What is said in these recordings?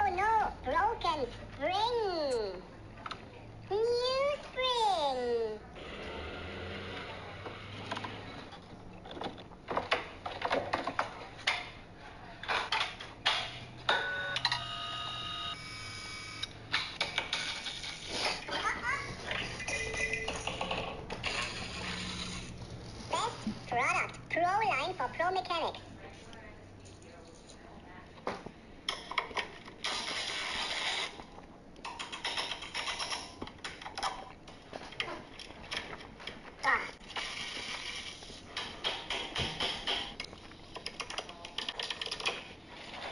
Oh no, broken spring. New spring. Best product, Pro Line for Pro Mechanics.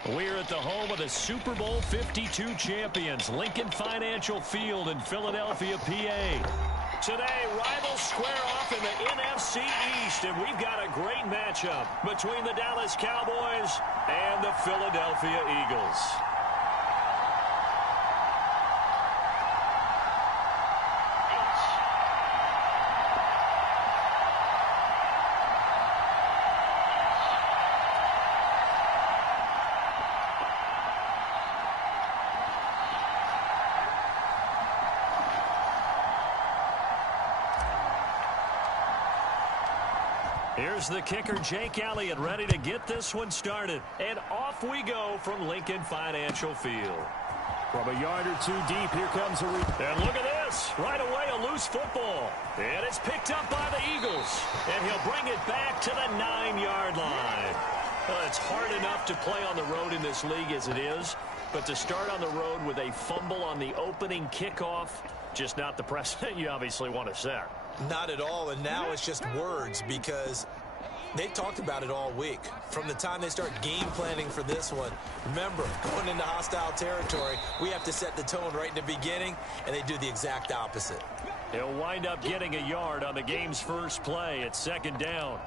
We're at the home of the Super Bowl 52 champions, Lincoln Financial Field in Philadelphia, PA. Today, rivals square off in the NFC East, and we've got a great matchup between the Dallas Cowboys and the Philadelphia Eagles. Here's the kicker, Jake Elliott, ready to get this one started. And off we go from Lincoln Financial Field. From a yard or two deep, here comes a... And look at this. Right away, a loose football. And it's picked up by the Eagles. And he'll bring it back to the 9-yard line. Well, it's hard enough to play on the road in this league as it is. But to start on the road with a fumble on the opening kickoff, just not the precedent you obviously want to set. Not at all, and now it's just words because they've talked about it all week. From the time they start game planning for this one, remember, going into hostile territory, we have to set the tone right in the beginning, and they do the exact opposite. He'll wind up getting a yard on the game's first play at 2nd down.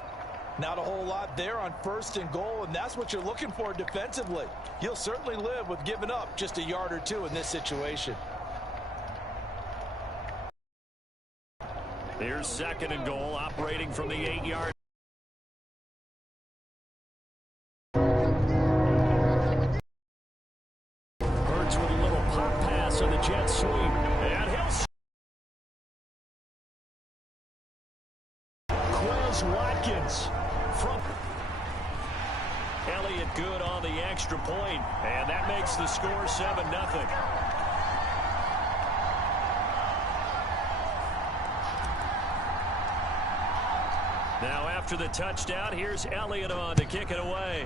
Not a whole lot there on 1st and goal, and that's what you're looking for defensively. You'll certainly live with giving up just a yard or two in this situation. Here's 2nd and goal, operating from the 8-yard. Hurts with a little pop pass on the jet sweep. And he'll... Quez Watkins from... Elliott good on the extra point, and that makes the score 7-0. Now after the touchdown, here's Elliott on to kick it away.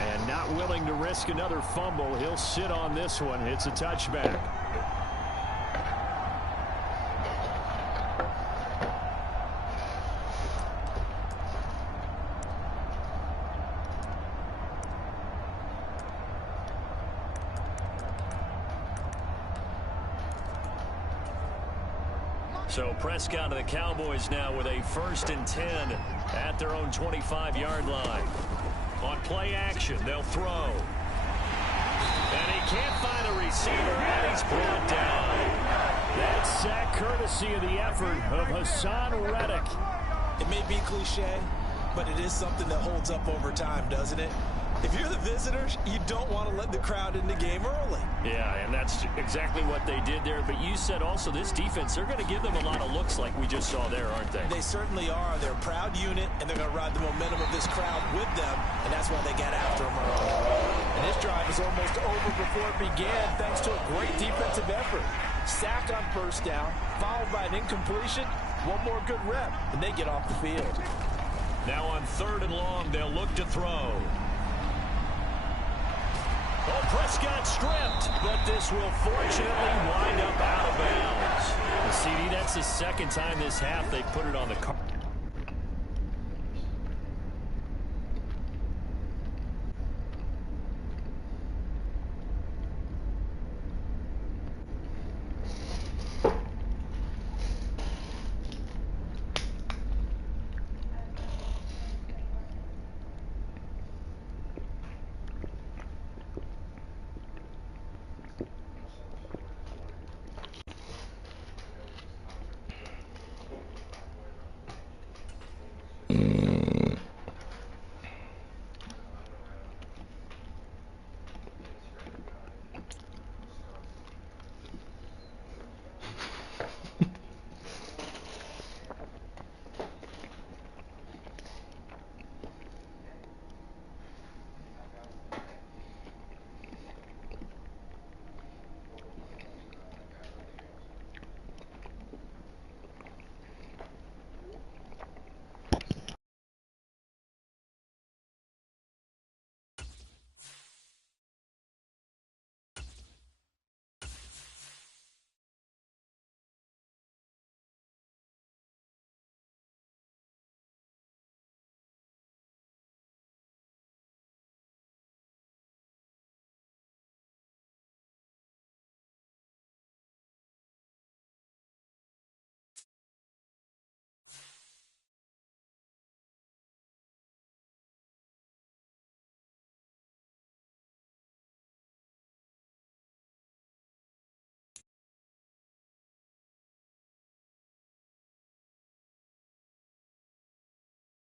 And not willing to risk another fumble, he'll sit on this one. It's a touchback. So Prescott and the Cowboys now with a 1st and 10 at their own 25-yard line. On play action, they'll throw. And he can't find a receiver, and he's brought down. That sack courtesy of the effort of Hassan Reddick. It may be cliche, but it is something that holds up over time, doesn't it? If you're the visitors, you don't want to let the crowd in the game early. Yeah, and that's exactly what they did there. But you said also this defense, they're going to give them a lot of looks like we just saw there, aren't they? They certainly are. They're a proud unit, and they're going to ride the momentum of this crowd with them, and that's why they got after them early. And this drive is almost over before it began thanks to a great defensive effort. Sack on 1st down, followed by an incompletion. One more good rep, and they get off the field. Now on 3rd and long, they'll look to throw. Oh, Prescott stripped, but this will fortunately wind up out of bounds. CD, that's the 2nd time this half they put it on the card.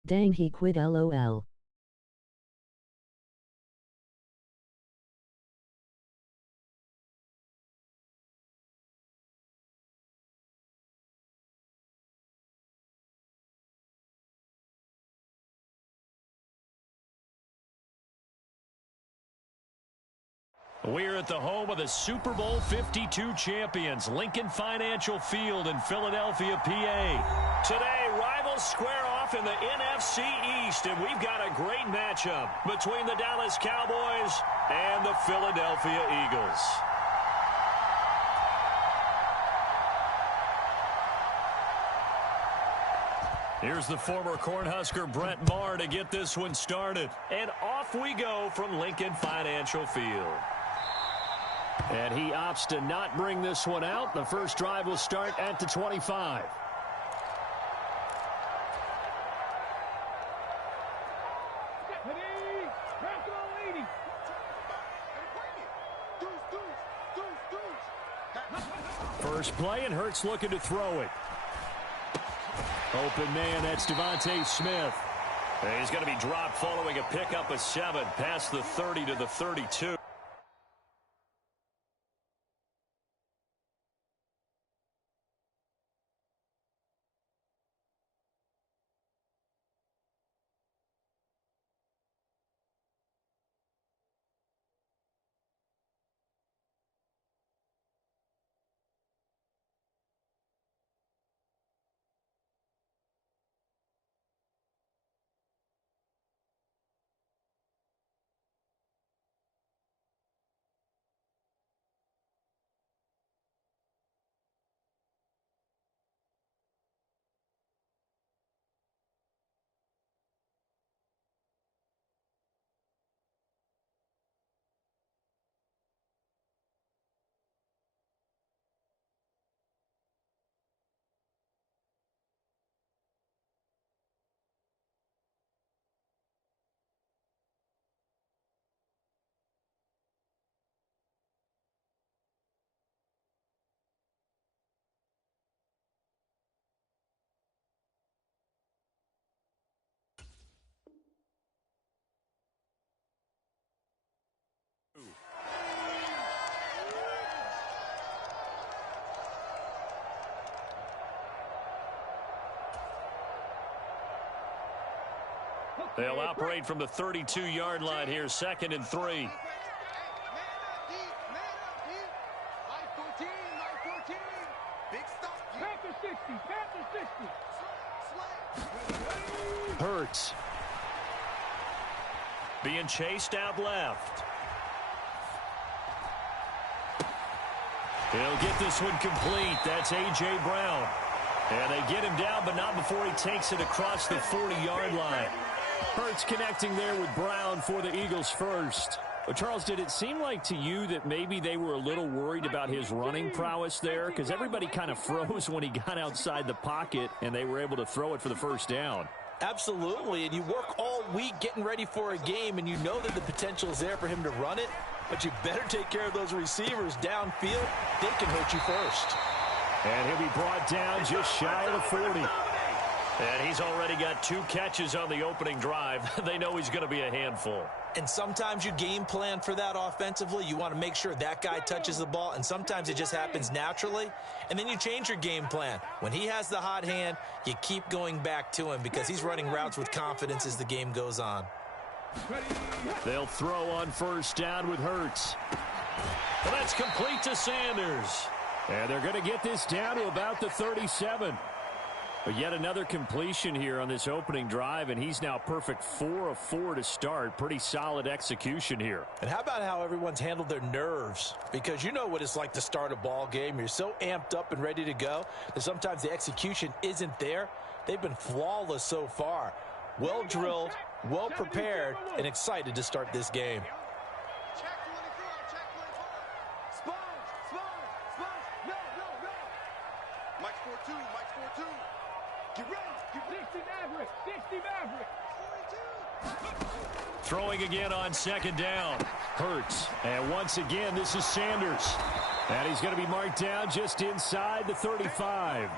Dang, he quit, lol. We're at the home of the Super Bowl 52 champions, Lincoln Financial Field in Philadelphia, PA. Today, rivals square off in the NFC East, and we've got a great matchup between the Dallas Cowboys and the Philadelphia Eagles. Here's the former Cornhusker Brett Maher to get this one started. And off we go from Lincoln Financial Field. And he opts to not bring this one out. The first drive will start at the 25. First play, and Hurts looking to throw it. Open man, that's Devontae Smith. And he's going to be dropped following a pickup of 7 past the 30 to the 32. They'll operate from the 32-yard line here, 2nd and 3. Hurts. Being chased out left. He'll get this one complete. That's A.J. Brown. And they get him down, but not before he takes it across the 40-yard line. Hurts connecting there with Brown for the Eagles first. Well, Charles, did it seem like to you that maybe they were a little worried about his running prowess there? Because everybody kind of froze when he got outside the pocket, and they were able to throw it for the first down. Absolutely, and you work all week getting ready for a game, and you know that the potential is there for him to run it, but you better take care of those receivers downfield. They can hurt you first. And he'll be brought down just shy of the 40. And he's already got 2 catches on the opening drive. They know he's going to be a handful. And sometimes you game plan for that offensively. You want to make sure that guy touches the ball, and sometimes it just happens naturally. And then you change your game plan. When he has the hot hand, you keep going back to him because he's running routes with confidence as the game goes on. They'll throw on first down with Hurts. Well, that's complete to Sanders. And they're going to get this down to about the 37. But yet another completion here on this opening drive, and he's now perfect 4 of 4 to start. Pretty solid execution here. And how about how everyone's handled their nerves? Because you know what it's like to start a ball game. You're so amped up and ready to go that sometimes the execution isn't there. They've been flawless so far. Well drilled, well prepared, and excited to start this game. Throwing again on second down. Hurts. And once again, this is Sanders. And he's going to be marked down just inside the 35.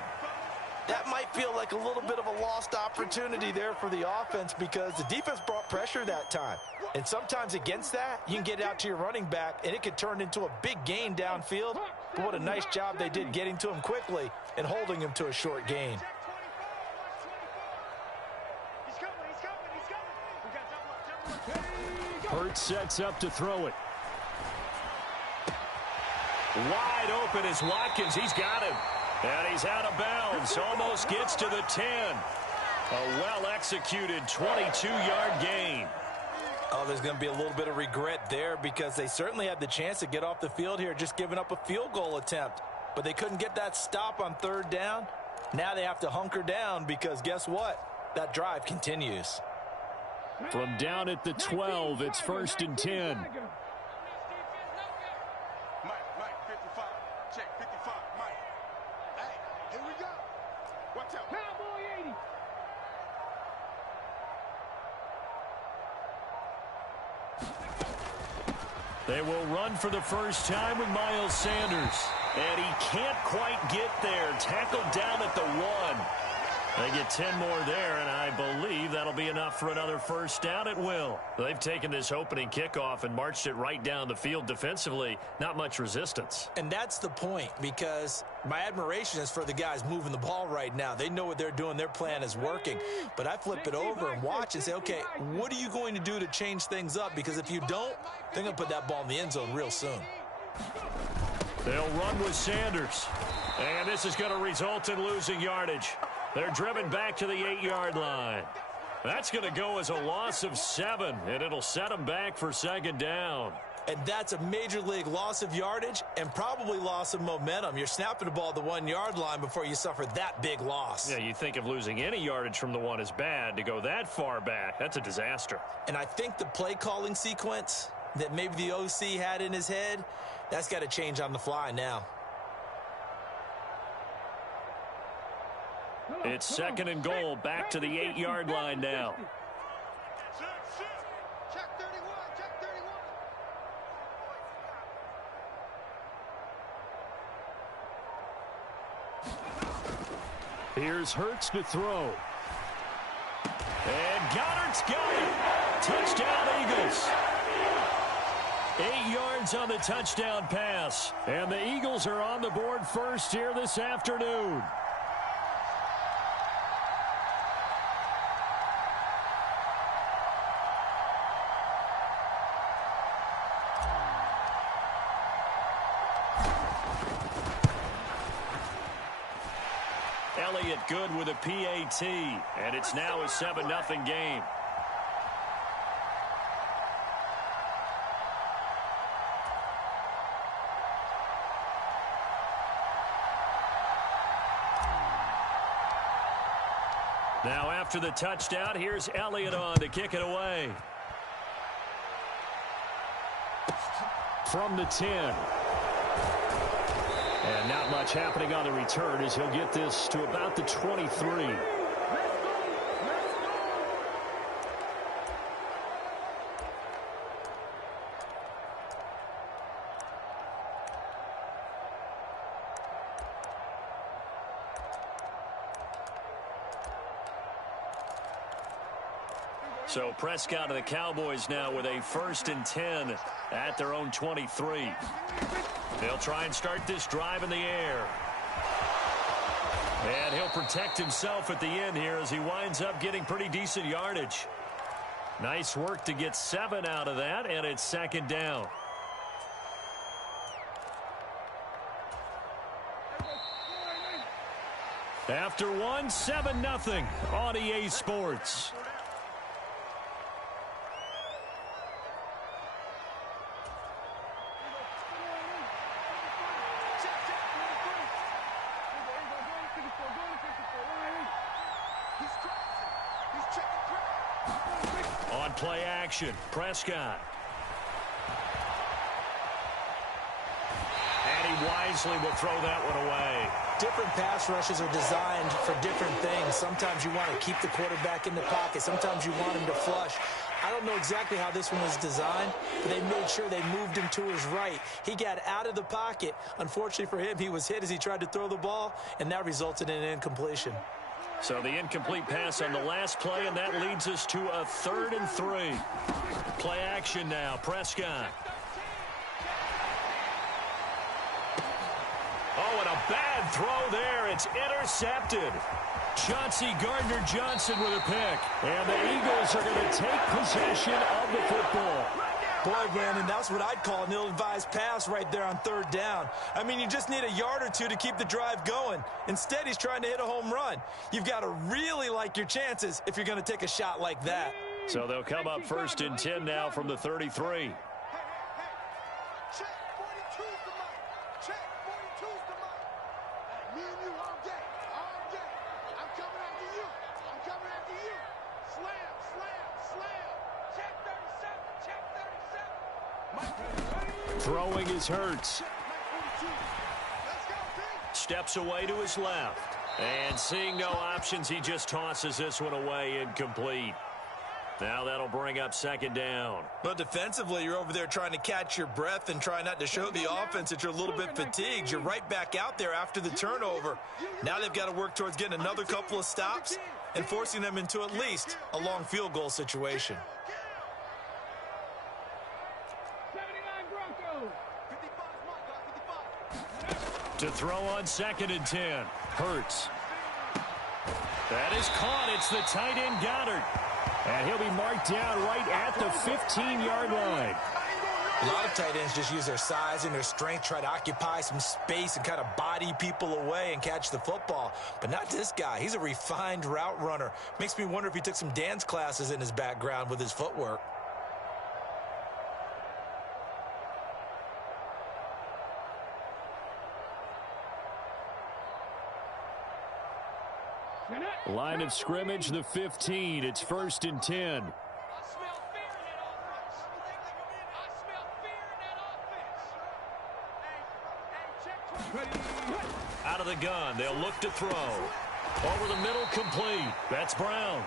that might feel like a little bit of a lost opportunity there for the offense because the defense brought pressure that time. And sometimes against that, you can get it out to your running back, and it could turn into a big gain downfield. But what a nice job they did getting to him quickly and holding him to a short gain. Hurts sets up to throw it. Wide open is Watkins. He's got him. And he's out of bounds. Almost gets to the 10. A well-executed 22-yard gain. Oh, there's going to be a little bit of regret there because they certainly had the chance to get off the field here, just giving up a field goal attempt. But they couldn't get that stop on third down. Now they have to hunker down because guess what? That drive continues. From down at the 12, it's 1st and 10. Mike, 55. Check 55, Mike. Hey, here we go. Watch out. Cowboy 80. They will run for the first time with Miles Sanders. And he can't quite get there. Tackled down at the 1. They get 10 more there, and I believe that'll be enough for another first down at will. They've taken this opening kickoff and marched it right down the field defensively. Not much resistance. And that's the point, because my admiration is for the guys moving the ball right now. They know what they're doing. Their plan is working. But I flip it over and watch and say, okay, what are you going to do to change things up? Because if you don't, they're going to put that ball in the end zone real soon. They'll run with Sanders. And this is going to result in losing yardage. They're driven back to the 8-yard line. That's going to go as a loss of 7, and it'll set them back for second down. And that's a major league loss of yardage and probably loss of momentum. You're snapping the ball at the 1-yard line before you suffer that big loss. Yeah, you think of losing any yardage from the 1 is bad. To go that far back, that's a disaster. And I think the play calling sequence that maybe the OC had in his head, that's got to change on the fly now. It's 2nd and goal, back to the 8-yard line now. Check 31, check 31. Here's Hurts to throw. And Goddard's got it. Touchdown, Eagles. 8 yards on the touchdown pass. And the Eagles are on the board first here this afternoon. Elliott good with a PAT, and it's now a 7-0 game. Now after the touchdown, here's Elliott on to kick it away. From the 10. And not much happening on the return as he'll get this to about the 23. So Prescott and the Cowboys now with a 1st and 10 at their own 23. They'll try and start this drive in the air. And he'll protect himself at the end here as he winds up getting pretty decent yardage. Nice work to get 7 out of that, and it's 2nd down. After 1, 7-0 on EA Sports. On play action, Prescott. And he wisely will throw that one away. Different pass rushes are designed for different things. Sometimes you want to keep the quarterback in the pocket. Sometimes you want him to flush. I I don't know exactly how this one was designed, but they made sure they moved him to his right. He got out of the pocket. Unfortunately for him, he was hit as he tried to throw the ball, and that resulted in an incompletion. So the incomplete pass on the last play, and that leads us to a 3rd and 3. Play action now. Prescott. Oh, and a bad throw there. It's intercepted. Chauncey Gardner-Johnson with a pick. And the Eagles are going to take possession of the football. Boy, Brandon, that's what I'd call an ill-advised pass right there on 3rd down. I mean, you just need a yard or two to keep the drive going. Instead, he's trying to hit a home run. You've got to really like your chances if you're going to take a shot like that. So they'll come up 1st and 10 now from the 33. Check 42's the mic. Check 42's the mic. Me and you all day. All day. I'm coming after you. I'm coming after you. Slam, slam, slam. Check 37. Check 37. Mike, Throwing is Hurts. Mike 42. Let's go, Pete. Steps away to his left. And seeing no options, he just tosses this one away incomplete. Now that'll bring up 2nd down. But defensively, you're over there trying to catch your breath and try not to show the offense that you're a little bit fatigued. You're right back out there after the turnover. Now they've got to work towards getting another couple of stops and forcing them into at least a long field goal situation. 79 Broncos. 55, To throw on 2nd and 10. Hurts. That is caught. It's the tight end Goddard. And he'll be marked down right at the 15-yard line. A lot of tight ends just use their size and their strength, try to occupy some space and kind of body people away and catch the football. But not this guy. He's a refined route runner. Makes me wonder if he took some dance classes in his background with his footwork. Line of scrimmage, the 15. It's 1st and 10. I smell fear in that offense. I smell fear in that offense. Hey, check. Out of the gun. They'll look to throw. Over the middle, complete. That's Brown.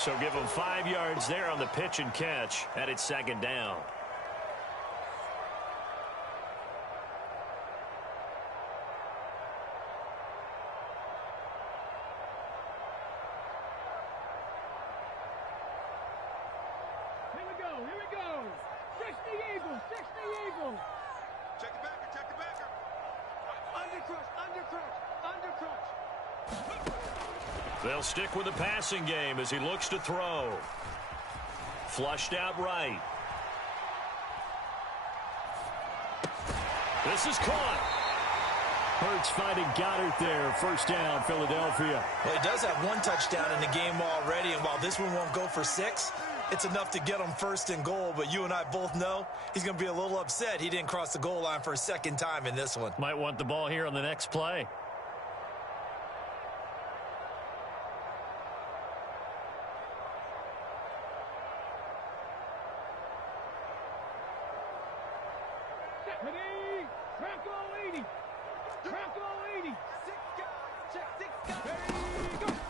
So give him 5 yards there on the pitch and catch. And it's 2nd down. Here we go. 60 Eagles. Check the backer. Under crush. They'll stick with the passing game as he looks to throw. Flushed out right. This is caught. Hurts finding Goddard there. 1st down, Philadelphia. Well, he does have 1 touchdown in the game already, and while this one won't go for 6, it's enough to get him 1st and goal. But you and I both know he's going to be a little upset he didn't cross the goal line for a 2nd time in this one. Might want the ball here on the next play.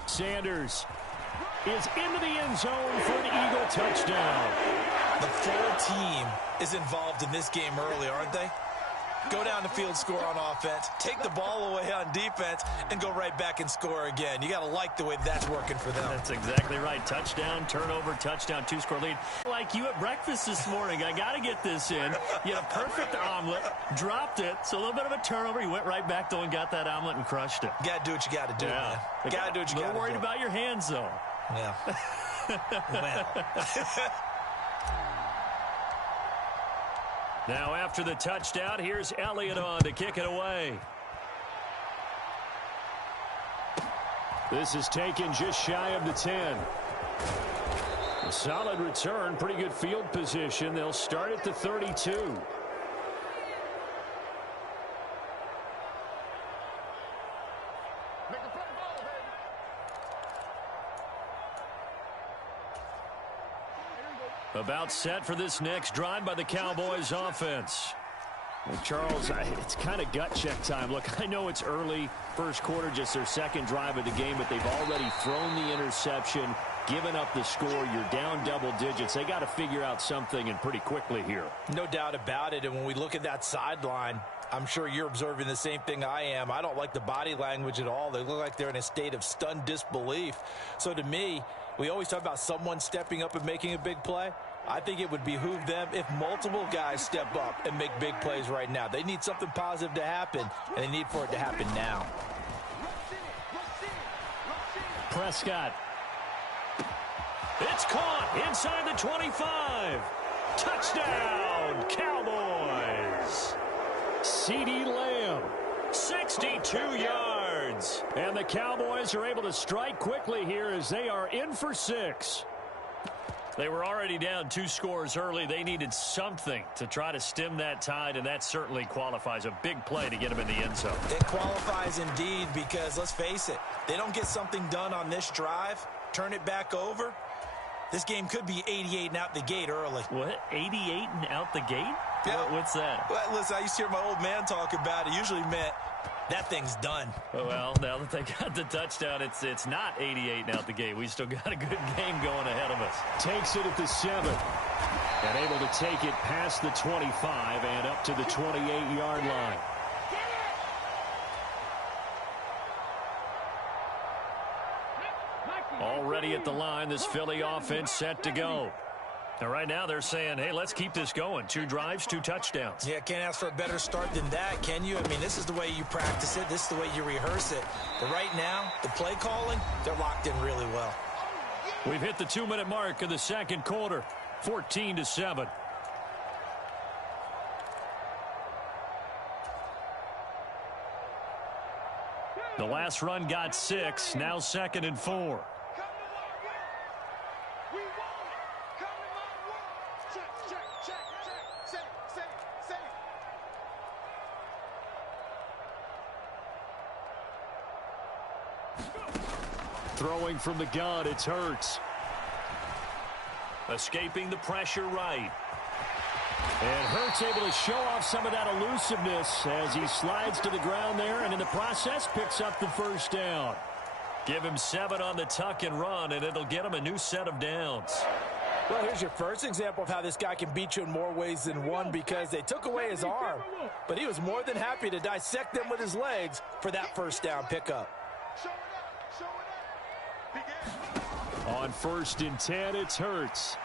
Sanders is into the end zone for an Eagle touchdown. The full team is involved in this game early, aren't they? Go down the field, score on offense, take the ball away on defense, and go right back and score again. You got to like the way that's working for them. That's exactly right. Touchdown, turnover, touchdown, 2-score lead. Like you at breakfast this morning, I got to get this in. You had a perfect omelet, dropped it, so a little bit of a turnover. You went right back, though, and got that omelet and crushed it. You got to do what you got to do, man. You got to do what you got to do. A little worried about your hands, though. Yeah. Well. Now after the touchdown, here's Elliott on to kick it away. This is taken just shy of the 10. A solid return, pretty good field position. They'll start at the 32. About set for this next drive by the Cowboys offense. Well, Charles, it's kind of gut check time. Look, I know it's early, 1st quarter, just their 2nd drive of the game, but they've already thrown the interception, given up the score. You're down double digits. They got to figure out something, and pretty quickly here. No doubt about it. And when we look at that sideline, I'm sure you're observing the same thing I am. I don't like the body language at all. They look like they're in a state of stunned disbelief. So to me, we always talk about someone stepping up and making a big play. I think it would behoove them if multiple guys step up and make big plays right now. They need something positive to happen, and they need for it to happen now. Prescott. It's caught inside the 25. Touchdown, Cowboys. CeeDee Lamb, 62 yards. And the Cowboys are able to strike quickly here as they are in for 6. They were already down 2 scores early. They needed something to try to stem that tide, and that certainly qualifies. A big play to get them in the end zone. It qualifies indeed because, let's face it, they don't get something done on this drive, turn it back over, this game could be 88 and out the gate early. What, 88 and out the gate? Yeah. What's that? Well, listen, I used to hear my old man talk about it. Usually meant that thing's done. Well, now that they got the touchdown, it's not 88 and out the gate. We still got a good game going ahead of us. Takes it at the 7. And able to take it past the 25 and up to the 28-yard line. Already at the line, this Philly offense set to go. And right now they're saying, hey, let's keep this going. 2 drives, 2 touchdowns. Yeah, can't ask for a better start than that, can you? I mean, this is the way you practice it. This is the way you rehearse it. But right now, the play calling, they're locked in really well. We've hit the 2-minute mark of the second quarter, 14-7. The last run got 6, now 2nd and 4. Throwing from the gun, it's Hurts. Escaping the pressure right. And Hurts able to show off some of that elusiveness as he slides to the ground there, and in the process picks up the first down. Give him 7 on the tuck and run, and it'll get him a new set of downs. Well, here's your first example of how this guy can beat you in more ways than one, because they took away his arm, but he was more than happy to dissect them with his legs for that first down pickup. On 1st and 10, it's Hurts.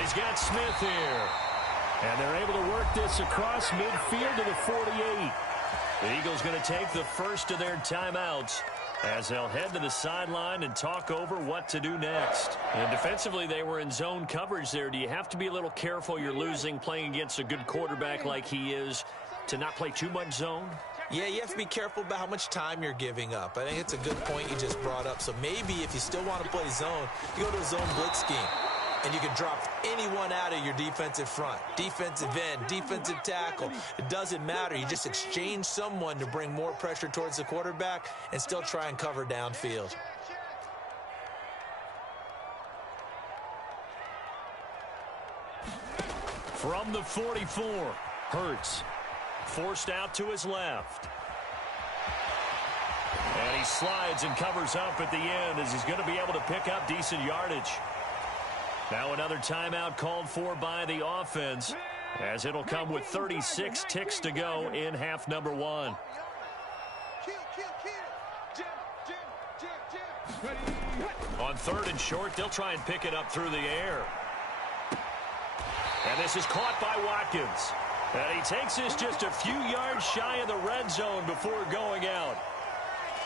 He's got Smith here. And they're able to work this across midfield to the 48. The Eagles going to take the first of their timeouts as they'll head to the sideline and talk over what to do next. And defensively, they were in zone coverage there. Do you have to be a little careful you're losing playing against a good quarterback like he is to not play too much zone? Yeah, you have to be careful about how much time you're giving up. I think it's a good point you just brought up. So maybe if you still want to play zone, you go to a zone blitz scheme. And you can drop anyone out of your defensive front. Defensive end, defensive tackle. It doesn't matter. You just exchange someone to bring more pressure towards the quarterback and still try and cover downfield. From the 44, Hurts. Forced out to his left. And he slides and covers up at the end as he's going to be able to pick up decent yardage. Now another timeout called for by the offense as it'll come with 36 ticks to go in half number 1. On 3rd and short, they'll try and pick it up through the air. And this is caught by Watkins. And he takes this just a few yards shy of the red zone before going out.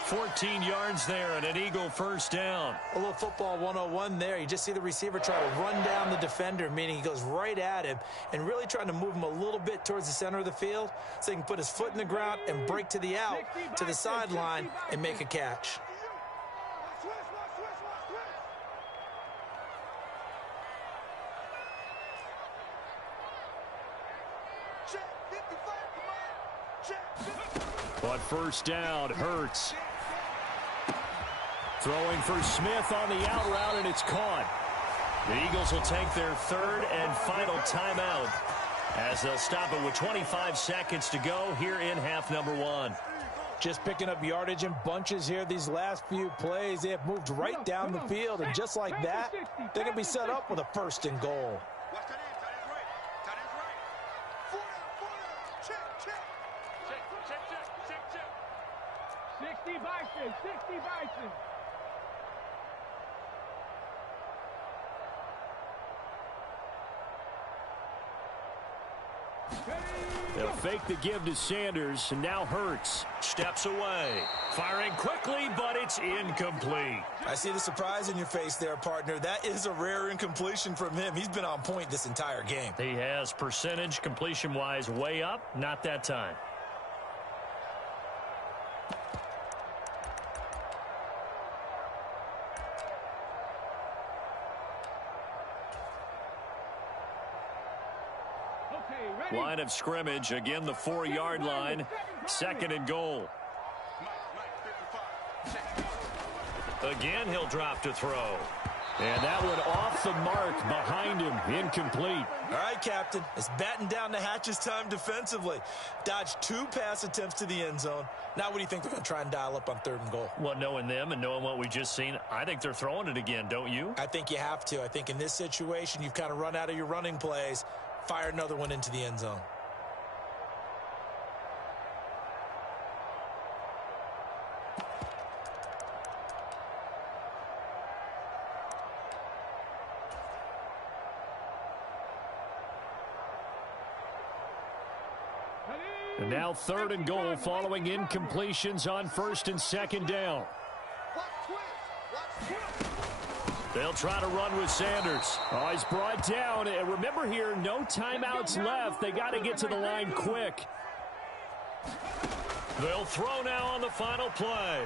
14 yards there and an Eagle first down. A little football 101 there. You just see the receiver try to run down the defender, meaning he goes right at him and really trying to move him a little bit towards the center of the field so he can put his foot in the ground and break to the out, to the sideline, and make a catch. But first down, Hurts. Throwing for Smith on the out route, and it's caught. The Eagles will take their 3rd and final timeout as they'll stop it with 25 seconds to go here in half number 1. Just picking up yardage in bunches here these last few plays. They have moved right down the field, and just like that, they're going to be set up with a 1st and goal. Watch that end. Tight end's right. Tight end's right. 4 down. Check, check. Check. 60 Bison, 60 Bison. They'll fake the give to Sanders, and now Hurts steps away. Firing quickly, but it's incomplete. I see the surprise in your face there, partner. That is a rare incompletion from him. He's been on point this entire game. He has percentage completion-wise way up, not that time. Line of scrimmage, again the 4-yard line, 2nd and goal. Again, he'll drop to throw. And that one off the mark behind him, incomplete. All right, Captain, it's batting down the hatches time defensively. Dodged 2 pass attempts to the end zone. Now what do you think they're going to try and dial up on 3rd and goal? Well, knowing them and knowing what we just seen, I think they're throwing it again, don't you? I think you have to. I think in this situation, you've kind of run out of your running plays. Fire another one into the end zone. And now 3rd and goal following incompletions on 1st and 2nd down. They'll try to run with Sanders. Oh, he's brought down. And remember here, no timeouts left. They got to get to the line quick. They'll throw now on the final play.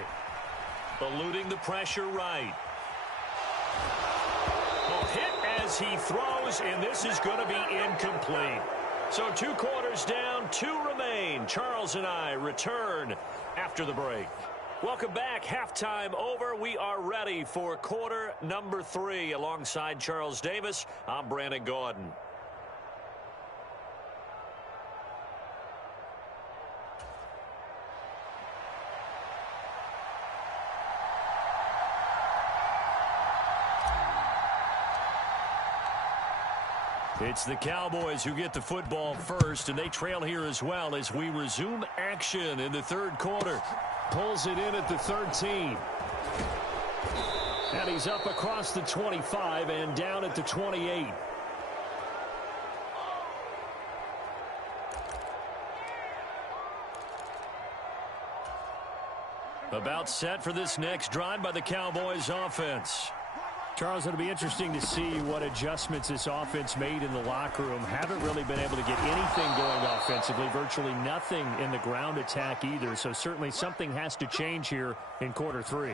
Eluding the pressure right. Well, hit as he throws, and this is going to be incomplete. So 2 quarters down, 2 remain. Charles and I return after the break. Welcome back. Halftime over. We are ready for quarter number 3. Alongside Charles Davis, I'm Brandon Gaudin. It's the Cowboys who get the football first, and they trail here as well as we resume action in the 3rd quarter. Pulls it in at the 13. And he's up across the 25 and down at the 28. About set for this next drive by the Cowboys offense. Charles, it'll be interesting to see what adjustments this offense made in the locker room. Haven't really been able to get anything going offensively, virtually nothing in the ground attack either. So certainly something has to change here in quarter 3.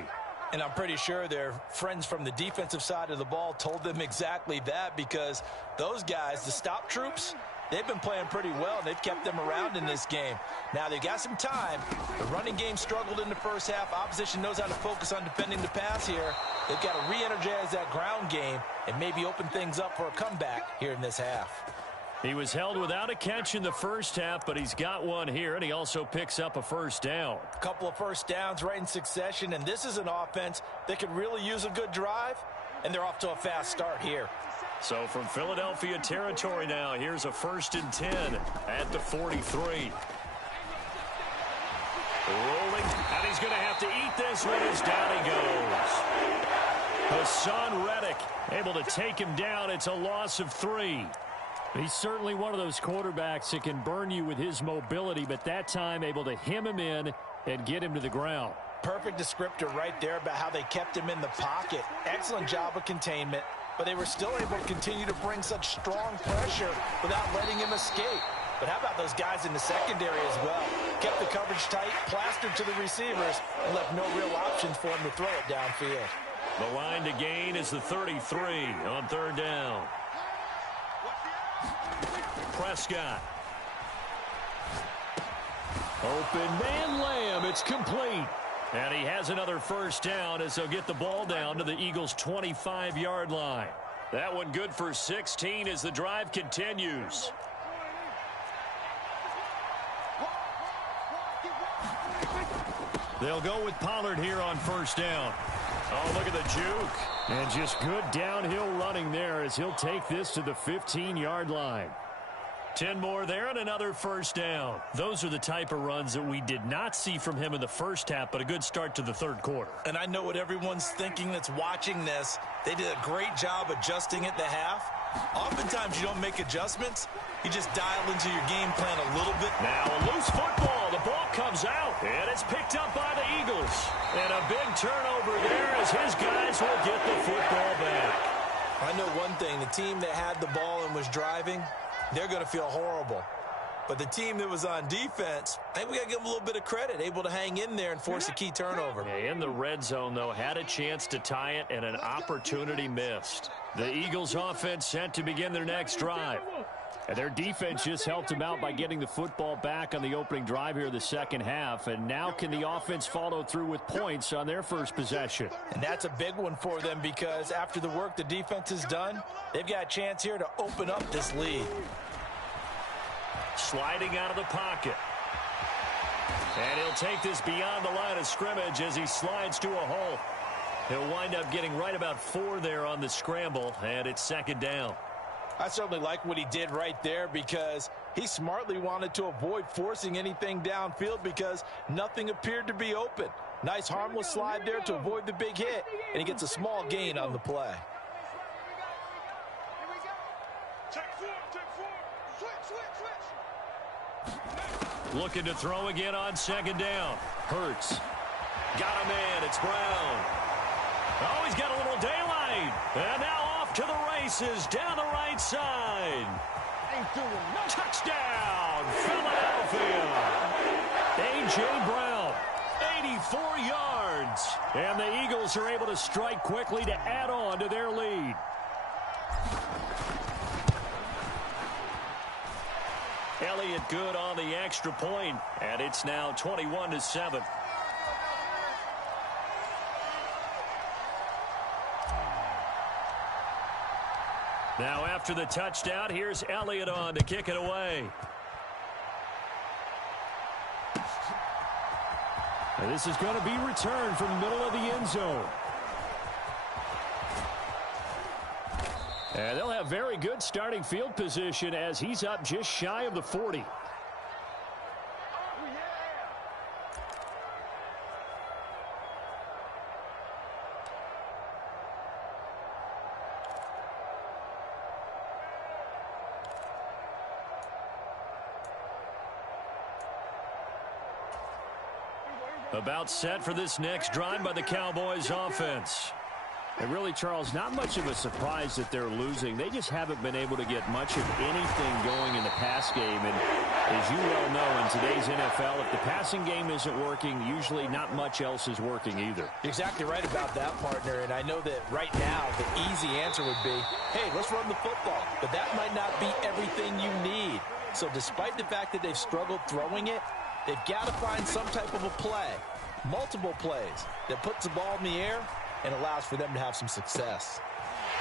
And I'm pretty sure their friends from the defensive side of the ball told them exactly that, because those guys, the stop troops, they've been playing pretty well, and they've kept them around in this game. Now, they've got some time. The running game struggled in the first half. Opposition knows how to focus on defending the pass here. They've got to re-energize that ground game and maybe open things up for a comeback here in this half. He was held without a catch in the first half, but he's got one here, and he also picks up a 1st down. A couple of 1st downs right in succession, and this is an offense that could really use a good drive, and they're off to a fast start here. So from Philadelphia territory now, here's a 1st and 10 at the 43. Rolling, and he's going to have to eat this one as down he goes. Hassan Reddick able to take him down. It's a loss of 3. He's certainly one of those quarterbacks that can burn you with his mobility, but that time able to hem him in and get him to the ground. Perfect descriptor right there about how they kept him in the pocket. Excellent job of containment, but they were still able to continue to bring such strong pressure without letting him escape. But how about those guys in the secondary as well? Kept the coverage tight, plastered to the receivers, and left no real options for him to throw it downfield. The line to gain is the 33 on 3rd down. Prescott. Open man Lamb. It's complete. And he has another 1st down as they'll get the ball down to the Eagles' 25-yard line. That one good for 16 as the drive continues. They'll go with Pollard here on first down. Oh, look at the juke. And just good downhill running there as he'll take this to the 15-yard line. 10 more there and another first down. Those are the type of runs that we did not see from him in the first half, but a good start to the third quarter. And I know what everyone's thinking that's watching this. They did a great job adjusting at the half. Oftentimes you don't make adjustments. You just dial into your game plan a little bit. Now a loose football. The ball comes out, and it's picked up by the Eagles. And a big turnover there as his guys will get the football back. I know one thing. The team that had the ball and was driving, they're going to feel horrible. But the team that was on defense, I think we got to give them a little bit of credit, able to hang in there and force a key turnover. Yeah, in the red zone, though, had a chance to tie it and an opportunity missed. The Eagles offense set to begin their next drive. And their defense just helped them out by getting the football back on the opening drive here in the second half. And now can the offense follow through with points on their first possession? And that's a big one for them because after the work the defense has done, they've got a chance here to open up this lead. Sliding out of the pocket. And he'll take this beyond the line of scrimmage as he slides to a hole. He'll wind up getting right about 4 there on the scramble, and it's second down. I certainly like what he did right there because he smartly wanted to avoid forcing anything downfield because nothing appeared to be open. Nice harmless slide there to avoid the big hit, and he gets a small gain on the play. Looking to throw again on second down. Hurts. Got a man. It's Brown. Oh, he's got a little daylight. And now off to the races down the right side. Touchdown, Philadelphia. A.J. Brown, 84 yards. And the Eagles are able to strike quickly to add on to their lead. Elliott good on the extra point, and it's now 21-7. Now after the touchdown, here's Elliott on to kick it away. And this is going to be returned from the middle of the end zone. And they'll have very good starting field position as he's up just shy of the 40. About set for this next drive by the Cowboys offense. And really, Charles, not much of a surprise that they're losing. They just haven't been able to get much of anything going in the pass game. And as you well know, in today's NFL, if the passing game isn't working, usually not much else is working either. You're exactly right about that, partner. And I know that right now the easy answer would be, hey, let's run the football. But that might not be everything you need. So despite the fact that they've struggled throwing it, they've got to find some type of a play, multiple plays, that puts the ball in the air and allows for them to have some success.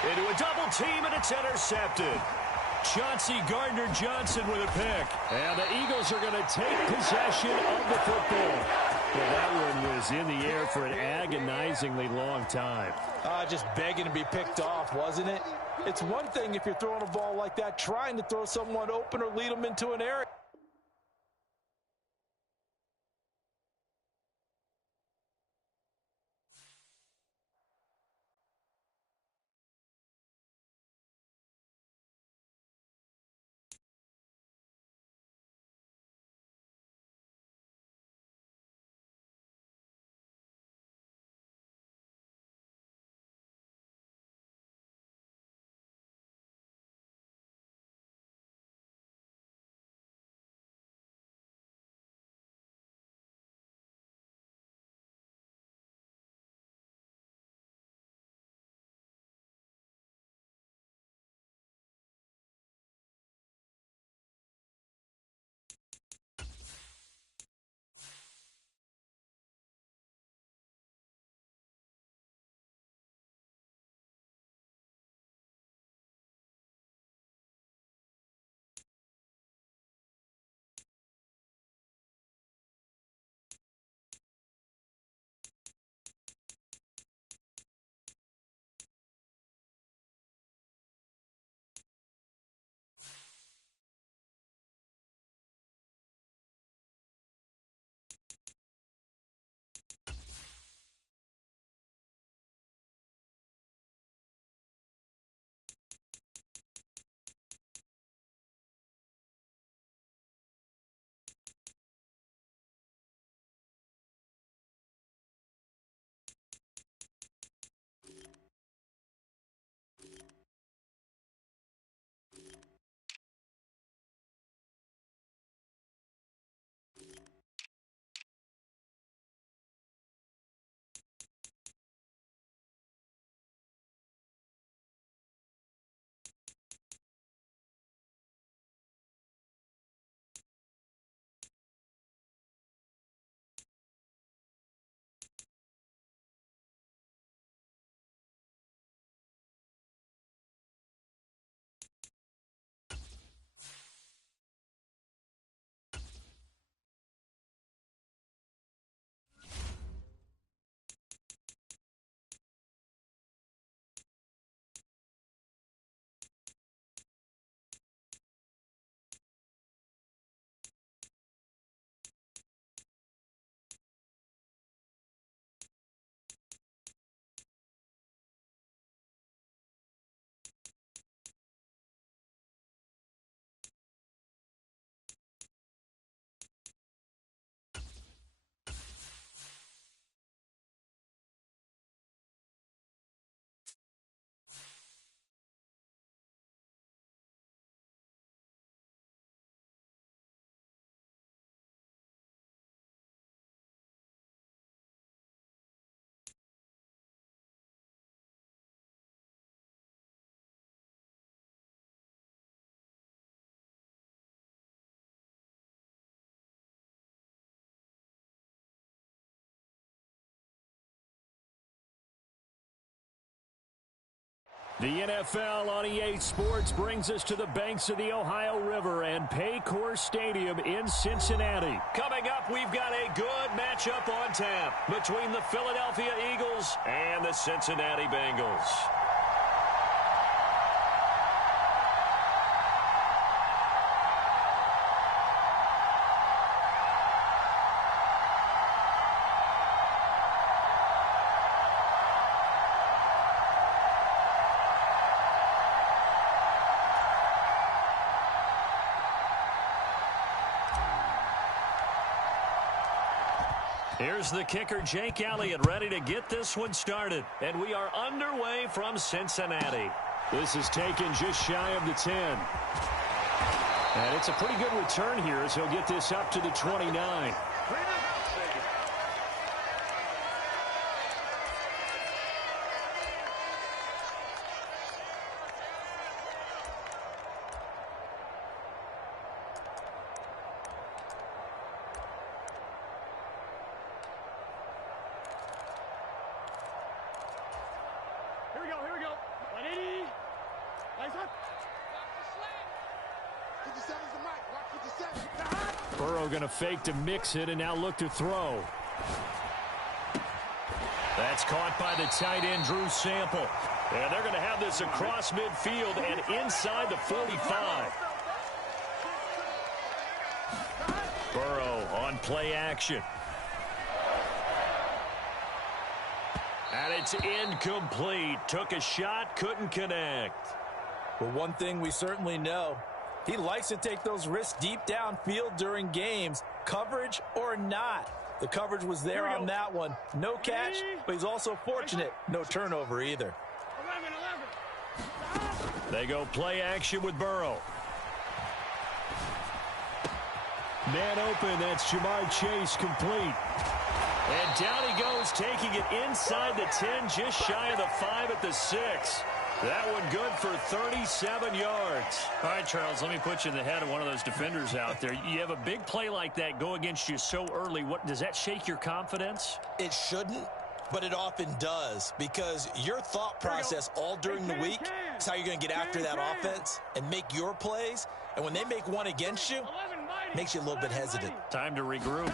Into a double team, and it's intercepted. Chauncey Gardner-Johnson with a pick. And the Eagles are going to take possession of the football. Well, that one was in the air for an agonizingly long time. Just begging to be picked off, wasn't it? It's one thing if you're throwing a ball like that, trying to throw someone open or lead them into an area. The NFL on EA Sports brings us to the banks of the Ohio River and Paycor Stadium in Cincinnati. Coming up, we've got a good matchup on tap between the Philadelphia Eagles and the Cincinnati Bengals. Here's the kicker, Jake Elliott, ready to get this one started. And we are underway from Cincinnati. This is taken just shy of the 10. And it's a pretty good return here as he'll get this up to the 29. Here we go. 180. Lights up. 57's the mic. Watch 57. Burrow going to fake to mix it and now look to throw. That's caught by the tight end, Drew Sample. And they're going to have this across midfield and inside the 45. Burrow on play action. And it's incomplete. Took a shot, couldn't connect. Well, one thing we certainly know, he likes to take those risks deep downfield during games, coverage or not. The coverage was there on that one. No catch, but he's also fortunate. No turnover either. 11. They go play action with Burrow. Man open, that's Jamar Chase, complete. And down he goes, taking it inside the 10, just shy of the 5 at the 6. That one good for 37 yards. All right, Charles, let me put you in the head of one of those defenders out there. You have a big play like that go against you so early. What does that shake your confidence? It shouldn't, but it often does, because your thought process all during the week is how you're going to get after that offense and make your plays. And when they make one against you, it makes you a little bit hesitant. Time to regroup.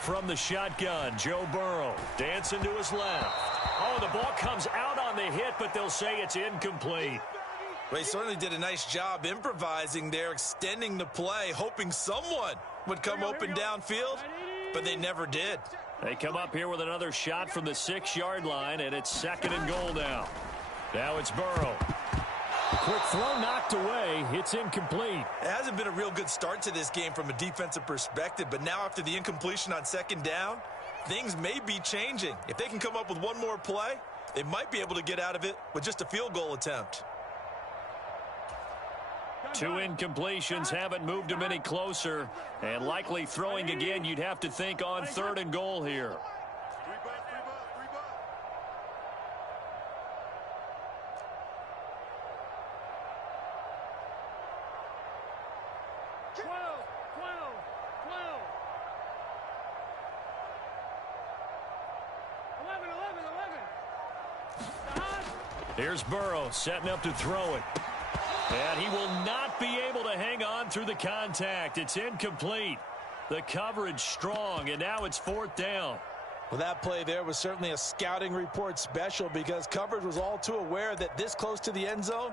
From the shotgun, Joe Burrow dancing to his left. Oh, the ball comes out on the hit, but they'll say it's incomplete. Well, he certainly did a nice job improvising there, extending the play, hoping someone would come open downfield, but they never did. They come up here with another shot from the 6-yard line, and it's 2nd and goal now. Now it's Burrow. Quick throw knocked away. It's incomplete. It hasn't been a real good start to this game from a defensive perspective, but now after the incompletion on 2nd down, things may be changing. If they can come up with one more play, they might be able to get out of it with just a field goal attempt. 2 incompletions haven't moved him any closer, and likely throwing again, you'd have to think on 3rd and goal here. 11. Here's Burrow setting up to throw it. And he will not be able to hang on through the contact. It's incomplete. The coverage strong, and now it's 4th down. Well, that play there was certainly a scouting report special, because coverage was all too aware that this close to the end zone,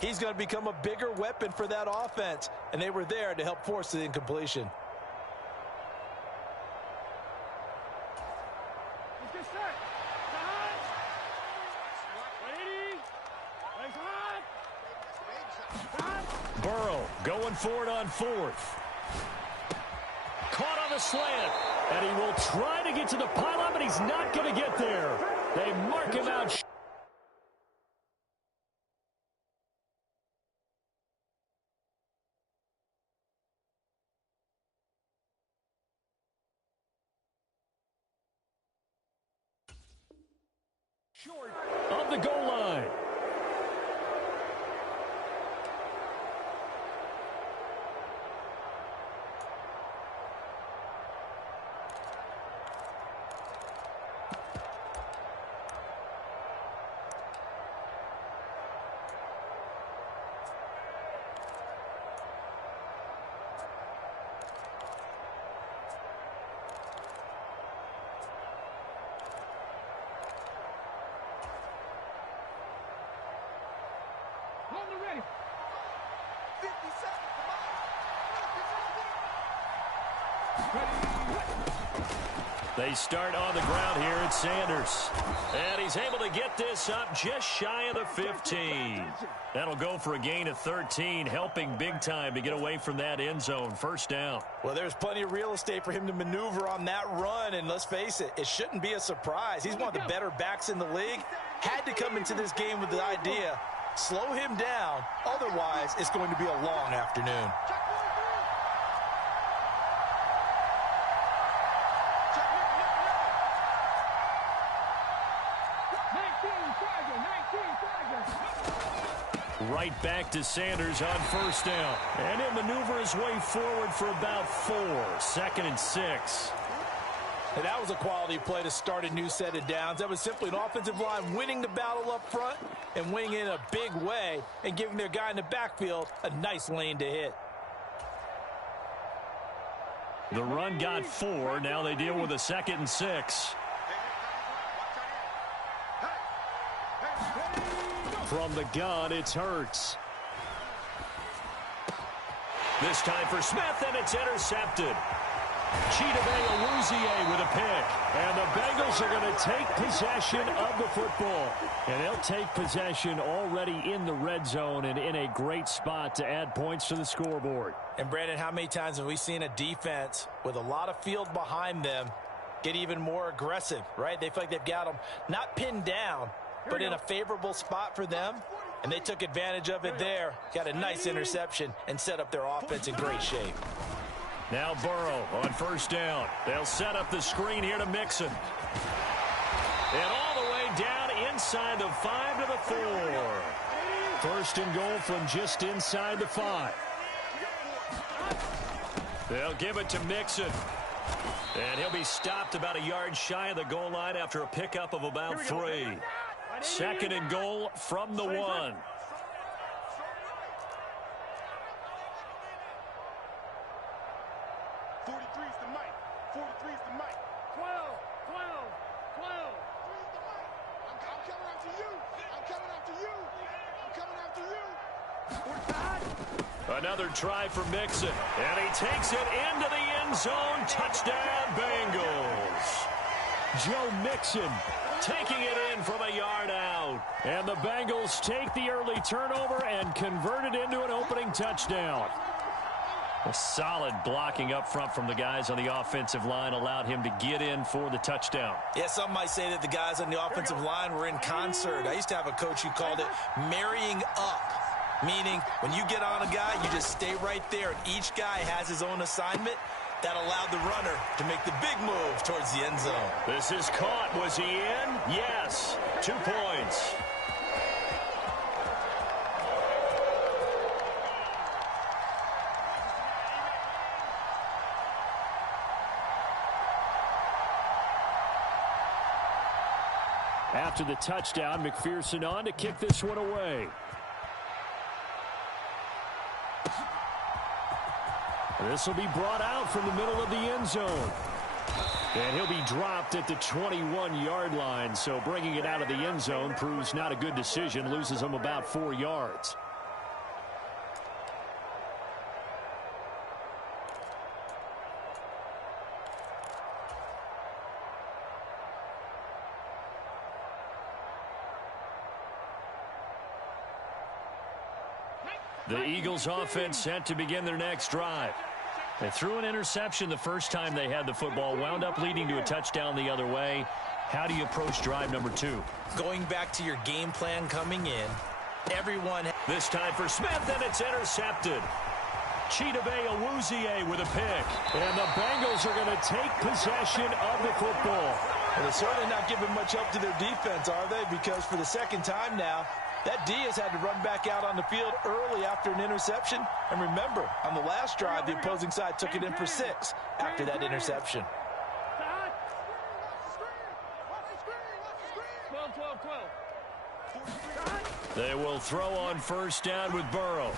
he's going to become a bigger weapon for that offense, and they were there to help force the incompletion. Let's get set. Burrow going for it on 4th. Caught on the slant, and he will try to get to the pylon, but he's not going to get there. They mark him out. Short of the goal line. ready. 50 seconds, come They start on the ground here at Sanders. And he's able to get this up just shy of the 15. That'll go for a gain of 13, helping big time to get away from that end zone. First down. Well, there's plenty of real estate for him to maneuver on that run, and let's face it, it shouldn't be a surprise. He's one of the better backs in the league. Had to come into this game with the idea, slow him down, otherwise it's going to be a long afternoon. Right back to Sanders on first down. And he'll maneuver his way forward for about 4. 2nd and 6. And that was a quality play to start a new set of downs. That was simply an offensive line winning the battle up front and winning in a big way and giving their guy in the backfield a nice lane to hit. The run got 4. Now they deal with a 2nd and 6. From the gun, it's Hurts. This time for Smith, and it's intercepted. Chidobe Awuzie with a pick. And the Bengals are going to take possession of the football. And they'll take possession already in the red zone and in a great spot to add points to the scoreboard. And, Brandon, how many times have we seen a defense with a lot of field behind them get even more aggressive, right? They feel like they've got them not pinned down, but in a favorable spot for them, and they took advantage of it there. Got a nice interception and set up their offense in great shape. Now Burrow on first down. They'll set up the screen here to Mixon. And all the way down inside the 5 to the 4. First and goal from just inside the 5. They'll give it to Mixon. And he'll be stopped about a yard shy of the goal line after a pickup of about 3. 2nd and goal from the 1. 43's the mic. 43's the mic. 12. I'm coming after you. I'm coming after you. I'm coming after you. Another try for Mixon. And he takes it into the end zone. Touchdown, Bengals. Joe Mixon taking it in from a yard out. And the Bengals take the early turnover and convert it into an opening touchdown. A solid blocking up front from the guys on the offensive line allowed him to get in for the touchdown. Yeah, some might say that the guys on the offensive line were in concert. I used to have a coach who called it marrying up, meaning when you get on a guy, you just stay right there, and each guy has his own assignment. That allowed the runner to make the big move towards the end zone. This is caught. Was he in? Yes. 2 points. After the touchdown, McPherson on to kick this one away. This will be brought out from the middle of the end zone. And he'll be dropped at the 21-yard line, so bringing it out of the end zone proves not a good decision, loses him about 4 yards. The Eagles offense set to begin their next drive. They threw an interception the first time they had the football, wound up leading to a touchdown the other way. How do you approach drive number 2? Going back to your game plan coming in, everyone. This time for Smith, and it's intercepted. Chidobe Awuzie with a pick. And the Bengals are going to take possession of the football. Well, they're certainly not giving much help to their defense, are they? Because for the second time now, that D has had to run back out on the field early after an interception. And remember, on the last drive, the opposing side took it in for 6 after that interception. 12. They will throw on first down with Burrow.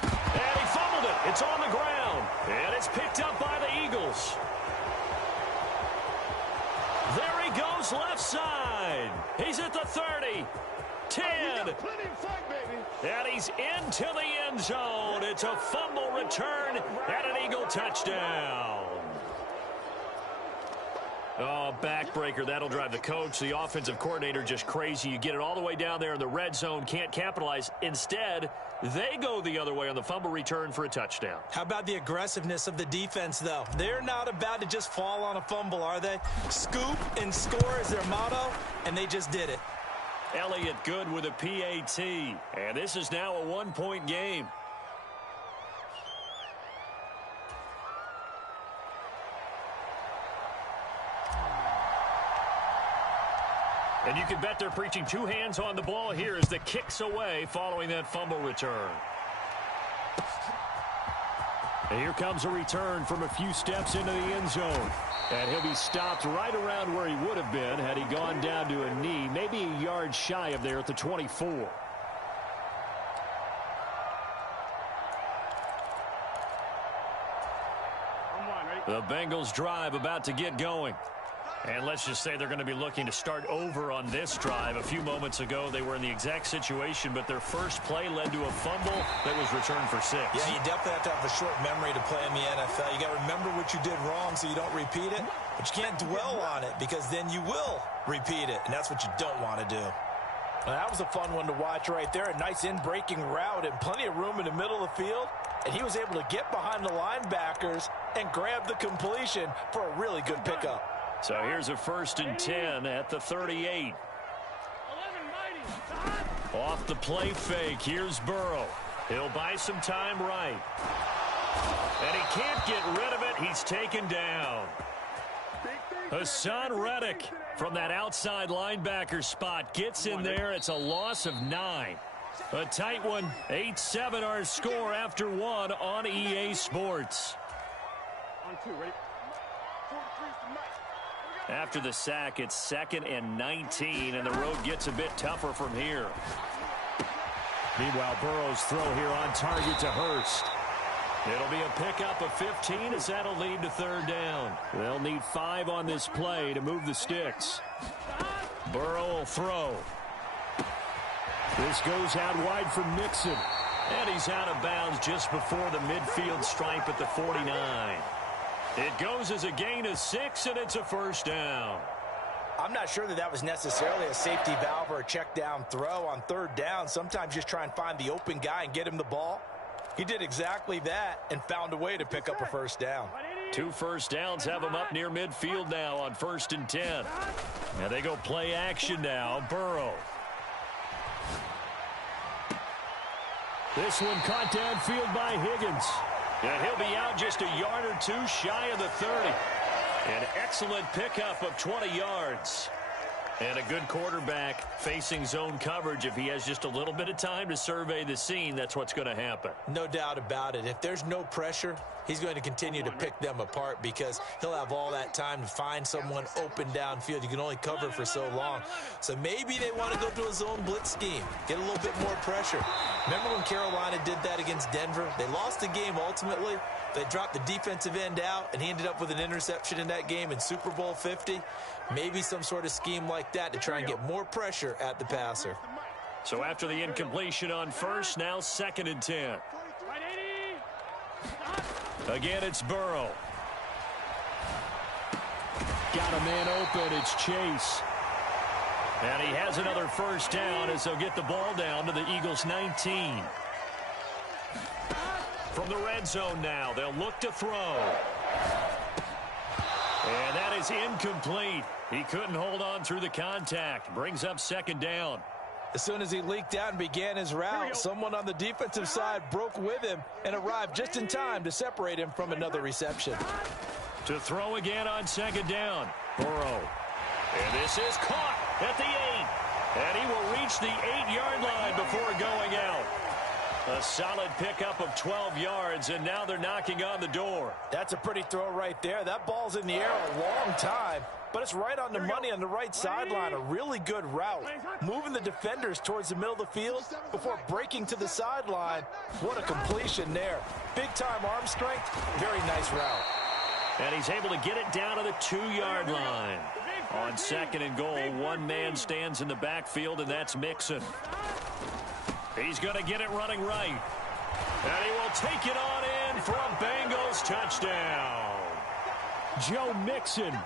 And he fumbled it. It's on the ground. And it's picked up by the Eagles. There he goes left side. He's at the 30. 10. And he's into the end zone. It's a fumble return and an Eagle touchdown. Oh, backbreaker. That'll drive the coach, the offensive coordinator, just crazy. You get it all the way down there in the red zone, can't capitalize. Instead, they go the other way on the fumble return for a touchdown. How about the aggressiveness of the defense, though? They're not about to just fall on a fumble, are they? Scoop and score is their motto, and they just did it. Elliott good with a PAT. And this is now a one-point game. And you can bet they're preaching two hands on the ball here as the kick's away following that fumble return. And here comes a return from a few steps into the end zone. And he'll be stopped right around where he would have been had he gone down to a knee, maybe a yard shy of there at the 24. The Bengals drive about to get going. And let's just say they're going to be looking to start over on this drive. A few moments ago, they were in the exact situation, but their first play led to a fumble that was returned for 6. Yeah, you definitely have to have a short memory to play in the NFL. You got to remember what you did wrong so you don't repeat it, but you can't dwell on it because then you will repeat it, and that's what you don't want to do. Well, that was a fun one to watch right there. A nice in-breaking route and plenty of room in the middle of the field, and he was able to get behind the linebackers and grab the completion for a really good pickup. So here's a 1st and 10 at the 38. Off the play fake, here's Burrow. He'll buy some time right. And he can't get rid of it. He's taken down. Hassan Reddick from that outside linebacker spot gets in there. It's a loss of 9. A tight one. 8-7 our score after 1 on EA Sports. On 2, ready? After the sack, it's 2nd and 19, and the road gets a bit tougher from here. Meanwhile, Burrow's throw here on target to Hurst. It'll be a pickup of 15 as that'll lead to 3rd down. They'll need 5 on this play to move the sticks. Burrow will throw. This goes out wide for Mixon. And he's out of bounds just before the midfield stripe at the 49. It goes as a gain of 6, and it's a 1st down. I'm not sure that was necessarily a safety valve or a check down throw on 3rd down. Sometimes just try and find the open guy and get him the ball. He did exactly that and found a way to pick up a 1st down. 2 1st downs have him up near midfield now on 1st and 10. Now they go play action now. Burrow. This one caught downfield by Higgins. And he'll be out just a yard or 2 shy of the 30. An excellent pickup of 20 yards. And a good quarterback facing zone coverage. If he has just a little bit of time to survey the scene, that's what's going to happen. No doubt about it. If there's no pressure, he's going to continue to pick them apart because he'll have all that time to find someone open downfield. You can only cover for so long. So maybe they want to go to a zone blitz scheme, get a little bit more pressure. Remember when Carolina did that against Denver? They lost the game ultimately. They dropped the defensive end out, and he ended up with an interception in that game in Super Bowl 50. Maybe some sort of scheme like that to try and get more pressure at the passer. So after the incompletion on 1st, now 2nd and 10. Again, it's Burrow. Got a man open. It's Chase. And he has another 1st down as they'll get the ball down to the Eagles' 19. From the red zone now, they'll look to throw. And that is incomplete. He couldn't hold on through the contact. Brings up 2nd down. As soon as he leaked out and began his route, someone on the defensive side broke with him and arrived just in time to separate him from another reception. To throw again on 2nd down. Burrow. And this is caught at the 8. And he will reach the 8-yard line before going out. A solid pickup of 12 yards, and now they're knocking on the door. That's a pretty throw right there. That ball's in the air a long time, but it's right on the money on the right sideline. A really good route. Moving the defenders towards the middle of the field before breaking to the sideline. What a completion there. Big-time arm strength. Very nice route. And he's able to get it down to the 2-yard line. On 2nd and goal, one man stands in the backfield, and that's Mixon. He's going to get it running right. And he will take it on in for a Bengals touchdown. Joe Mixon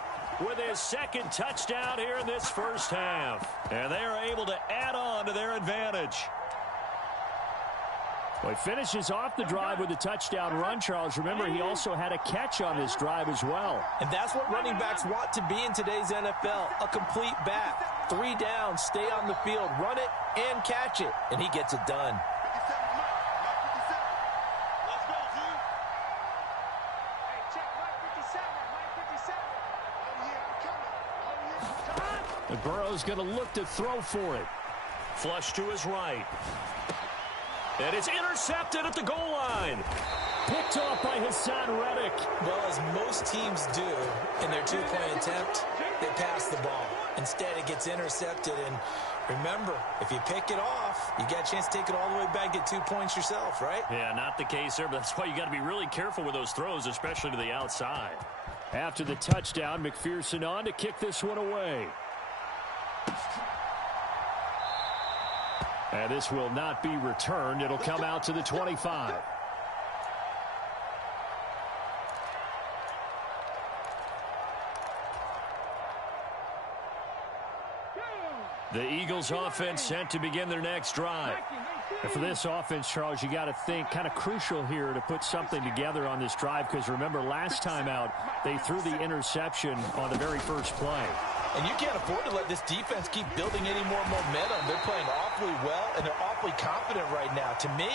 with his 2nd touchdown here in this first half. And they are able to add on to their advantage. Well, he finishes off the drive with a touchdown run, Charles. Remember, he also had a catch on this drive as well. And that's what running backs want to be in today's NFL, a complete back. 3 downs, stay on the field, run it, and catch it. And he gets it done. And Burrow's going to look to throw for it. Flush to his right. And it's intercepted at the goal line. Picked off by Hassan Reddick. Well, as most teams do in their 2-point attempt, they pass the ball. Instead, it gets intercepted. And remember, if you pick it off, you got a chance to take it all the way back, get 2 points yourself, right? Yeah, not the case there, but that's why you got to be really careful with those throws, especially to the outside. After the touchdown, McPherson on to kick this one away. And this will not be returned. It'll come out to the 25. The Eagles offense set to begin their next drive. And for this offense, Charles, you got to think kind of crucial here to put something together on this drive, because remember last time out they threw the interception on the very first play. And you can't afford to let this defense keep building any more momentum. They're playing awfully well, and they're awfully confident right now. To me,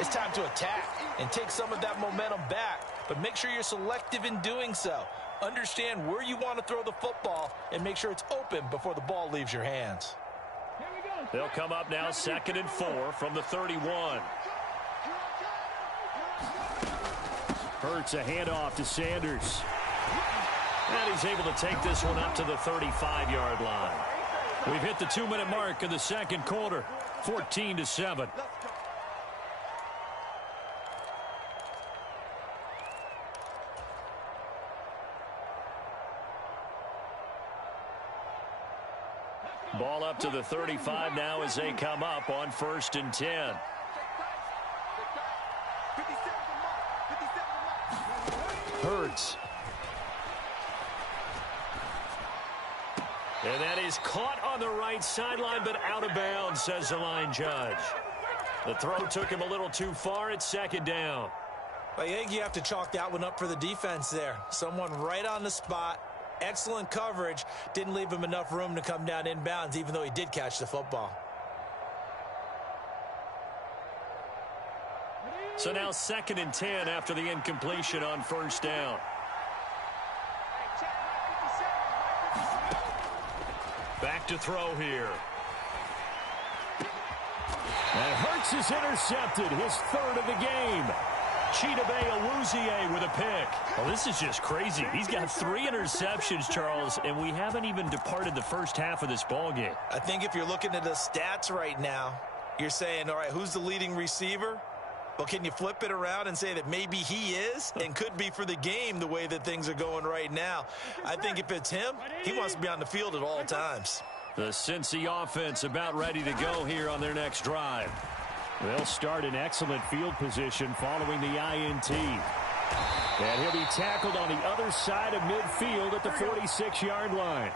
it's time to attack and take some of that momentum back. But make sure you're selective in doing so. Understand where you want to throw the football and make sure it's open before the ball leaves your hands. They'll come up now 2nd and 4 from the 31. Hurts a handoff to Sanders. And he's able to take this one up to the 35-yard line. We've hit the 2-minute mark in the second quarter, 14-7. Ball up to the 35 now as they come up on 1st and 10. Hurts. And that is caught on the right sideline, but out of bounds, says the line judge. The throw took him a little too far. It's 2nd down. I think you have to chalk that one up for the defense there. Someone right on the spot. Excellent coverage. Didn't leave him enough room to come down inbounds, even though he did catch the football. So now 2nd and 10 after the incompletion on 1st down. Back to throw here. And Hurts is intercepted, his 3rd of the game. Chidobe Awuzie with a pick. Well, this is just crazy. He's got 3 interceptions, Charles, and we haven't even departed the first half of this ball game. I think if you're looking at the stats right now, you're saying, all right, who's the leading receiver? Well, can you flip it around and say that maybe he is and could be for the game the way that things are going right now? I think if it's him, he wants to be on the field at all times. The Cincy offense about ready to go here on their next drive. They'll start in excellent field position following the INT. And he'll be tackled on the other side of midfield at the 46-yard line.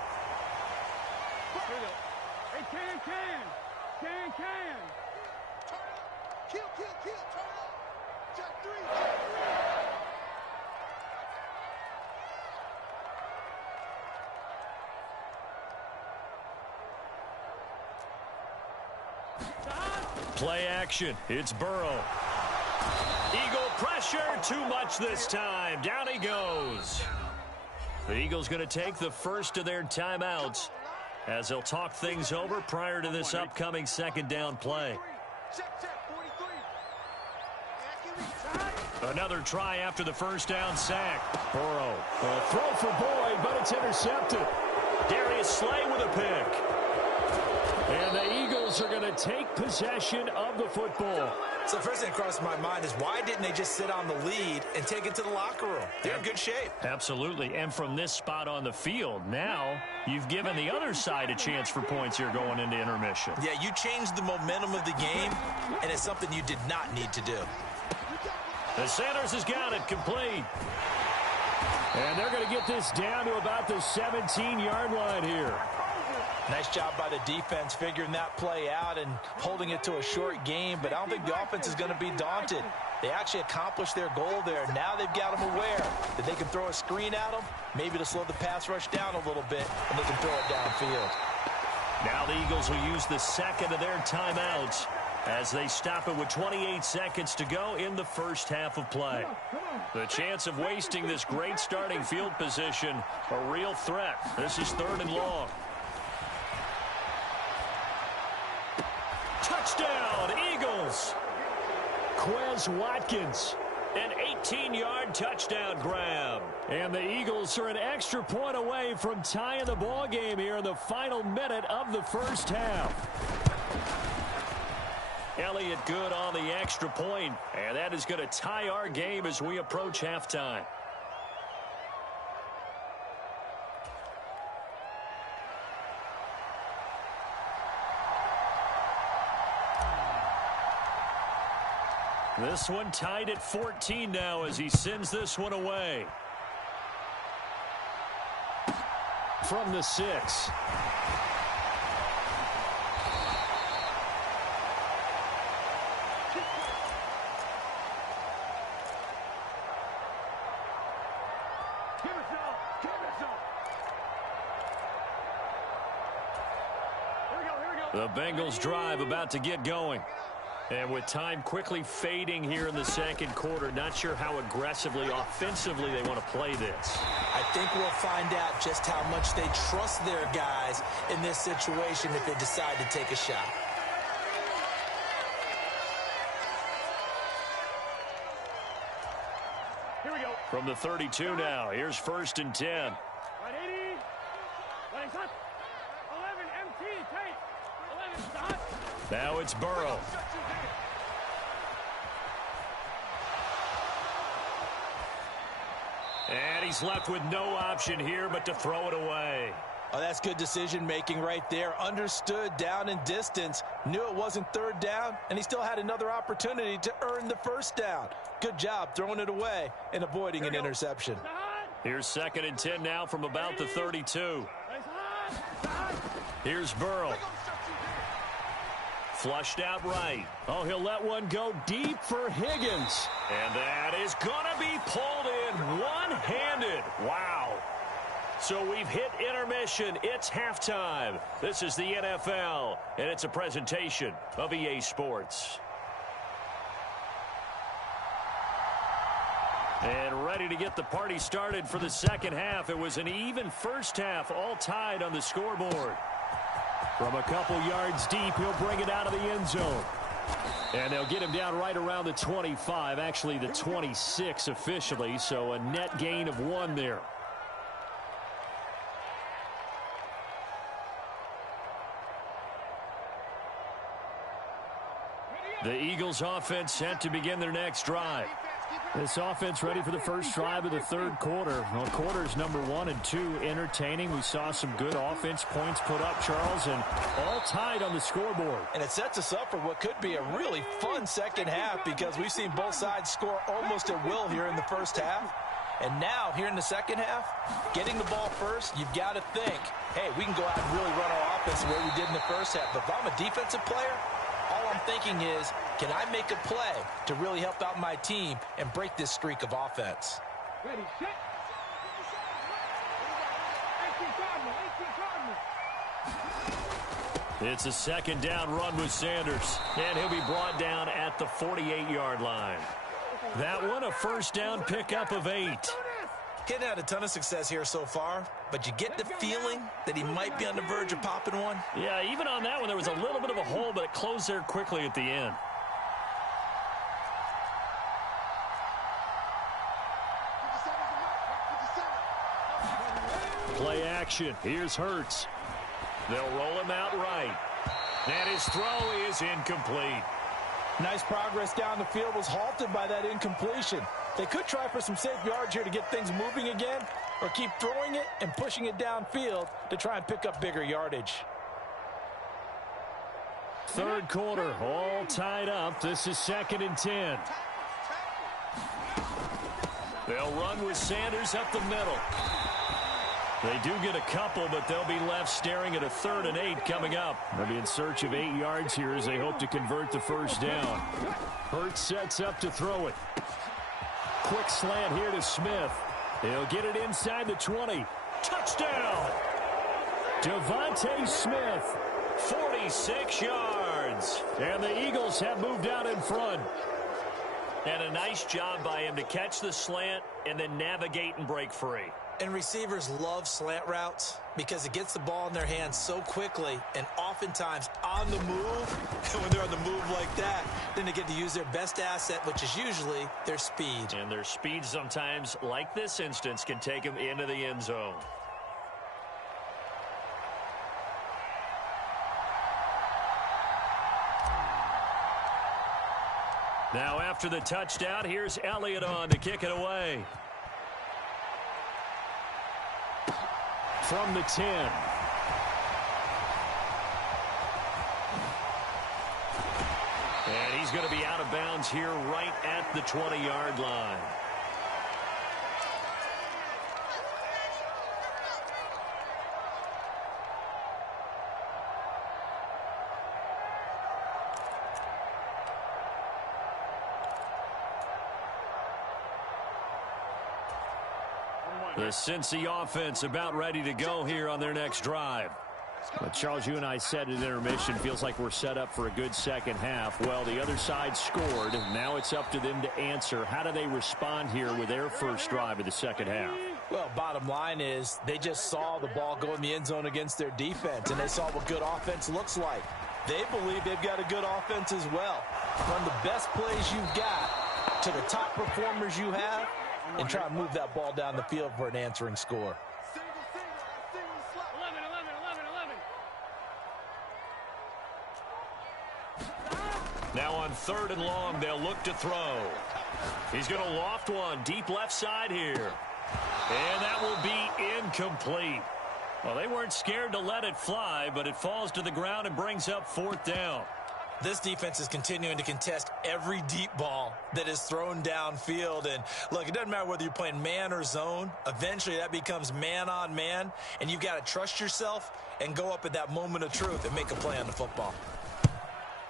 Hey, can. Kill, turn up. Check 3. Play action. It's Burrow. Eagle pressure. Too much this time. Down he goes. The Eagles going to take the first of their timeouts as they'll talk things over prior to this upcoming 2nd down play. Check, 43. Another try after the 1st down sack. Burrow. A throw for Boyd, but it's intercepted. Darius Slay with a pick. And the Eagles Eagles are going to take possession of the football. So the first thing that crosses my mind is why didn't they just sit on the lead and take it to the locker room? They're in good shape. Absolutely. And from this spot on the field, now you've given the other side a chance for points here going into intermission. Yeah, you changed the momentum of the game, and it's something you did not need to do. The Sanders has got it complete. And they're going to get this down to about the 17-yard line here. Nice job by the defense figuring that play out and holding it to a short game, but I don't think the offense is going to be daunted. They actually accomplished their goal there. Now they've got them aware that they can throw a screen at them, maybe to slow the pass rush down a little bit, and they can throw it downfield. Now the Eagles will use the second of their timeouts as they stop it with 28 seconds to go in the first half of play. The chance of wasting this great starting field position, a real threat. This is 3rd and long. Touchdown, Eagles! Quez Watkins. An 18-yard touchdown grab. And the Eagles are an extra point away from tying the ball game here in the final minute of the first half. Elliott good on the extra point, and that is going to tie our game as we approach halftime. This one tied at 14 now as he sends this one away. From the 6. The Bengals drive about to get going. And with time quickly fading here in the second quarter, not sure how aggressively, offensively they want to play this. I think we'll find out just how much they trust their guys in this situation if they decide to take a shot. Here we go. From the 32 now, here's 1st and 10. Right 80. Right shot. 11 MT. Tight. 11 shot. Now it's Burrow. And he's left with no option here but to throw it away. Oh, that's good decision-making right there. Understood down and distance. Knew it wasn't 3rd down, and he still had another opportunity to earn the 1st down. Good job throwing it away and avoiding an interception. Here's 2nd and 10 now from about the 32. Here's Burrow. Flushed out right. Oh, he'll let one go deep for Higgins. And that is going to be pulled in one-handed. Wow. So we've hit intermission. It's halftime. This is the NFL, and it's a presentation of EA Sports. And ready to get the party started for the second half. It was an even first half, all tied on the scoreboard. From a couple yards deep, he'll bring it out of the end zone. And they'll get him down right around the 25, actually the 26 officially, so a net gain of 1 there. The Eagles offense set to begin their next drive. This offense ready for the first drive of the 3rd quarter. Well, quarters number 1 and 2 entertaining. We saw some good offense points put up, Charles, and all tied on the scoreboard. And it sets us up for what could be a really fun second half because we've seen both sides score almost at will here in the first half. And now, here in the second half, getting the ball first, you've got to think, hey, we can go out and really run our offense the way we did in the first half. But if I'm a defensive player, all I'm thinking is, can I make a play to really help out my team and break this streak of offense? Ready, set. 18 Cardinal. It's a 2nd down run with Sanders. And he'll be brought down at the 48-yard line. That one a 1st down pickup of 8. He hadn't had a ton of success here so far, but you get the feeling that he might be on the verge of popping one. Yeah, even on that one, there was a little bit of a hole, but it closed there quickly at the end. Play action. Here's Hurts. They'll roll him out right. And his throw is incomplete. Nice progress down the field was halted by that incompletion. They could try for some safe yards here to get things moving again, or keep throwing it and pushing it downfield to try and pick up bigger yardage. Third quarter, all tied up. This is 2nd and 10. They'll run with Sanders up the middle. They do get a couple, but they'll be left staring at a 3rd and 8 coming up. They'll be in search of 8 yards here as they hope to convert the first down. Hurts sets up to throw it. Quick slant here to Smith. He'll get it inside the 20. Touchdown! Devontae Smith. 46 yards. And the Eagles have moved out in front. And a nice job by him to catch the slant and then navigate and break free. And receivers love slant routes because it gets the ball in their hands so quickly and oftentimes on the move. And when they're on the move like that, then they get to use their best asset, which is usually their speed. And their speed sometimes, like this instance, can take them into the end zone. Now after the touchdown, here's Elliott on to kick it away. From the 10. And he's going to be out of bounds here right at the 20-yard line. The Cincy offense about ready to go here on their next drive. Well, Charles, you and I said at intermission, feels like we're set up for a good second half. Well, the other side scored. Now it's up to them to answer. How do they respond here with their first drive of the second half? Well, bottom line is they just saw the ball go in the end zone against their defense, and they saw what good offense looks like. They believe they've got a good offense as well. Run the best plays you've got to the top performers you have, and try to move that ball down the field for an answering score. 11. Now on 3rd and long, they'll look to throw. He's going to loft one deep left side here. And that will be incomplete. Well, they weren't scared to let it fly, but it falls to the ground and brings up 4th down. This defense is continuing to contest every deep ball that is thrown downfield. And, look, it doesn't matter whether you're playing man or zone. Eventually, that becomes man on man, and you've got to trust yourself and go up at that moment of truth and make a play on the football.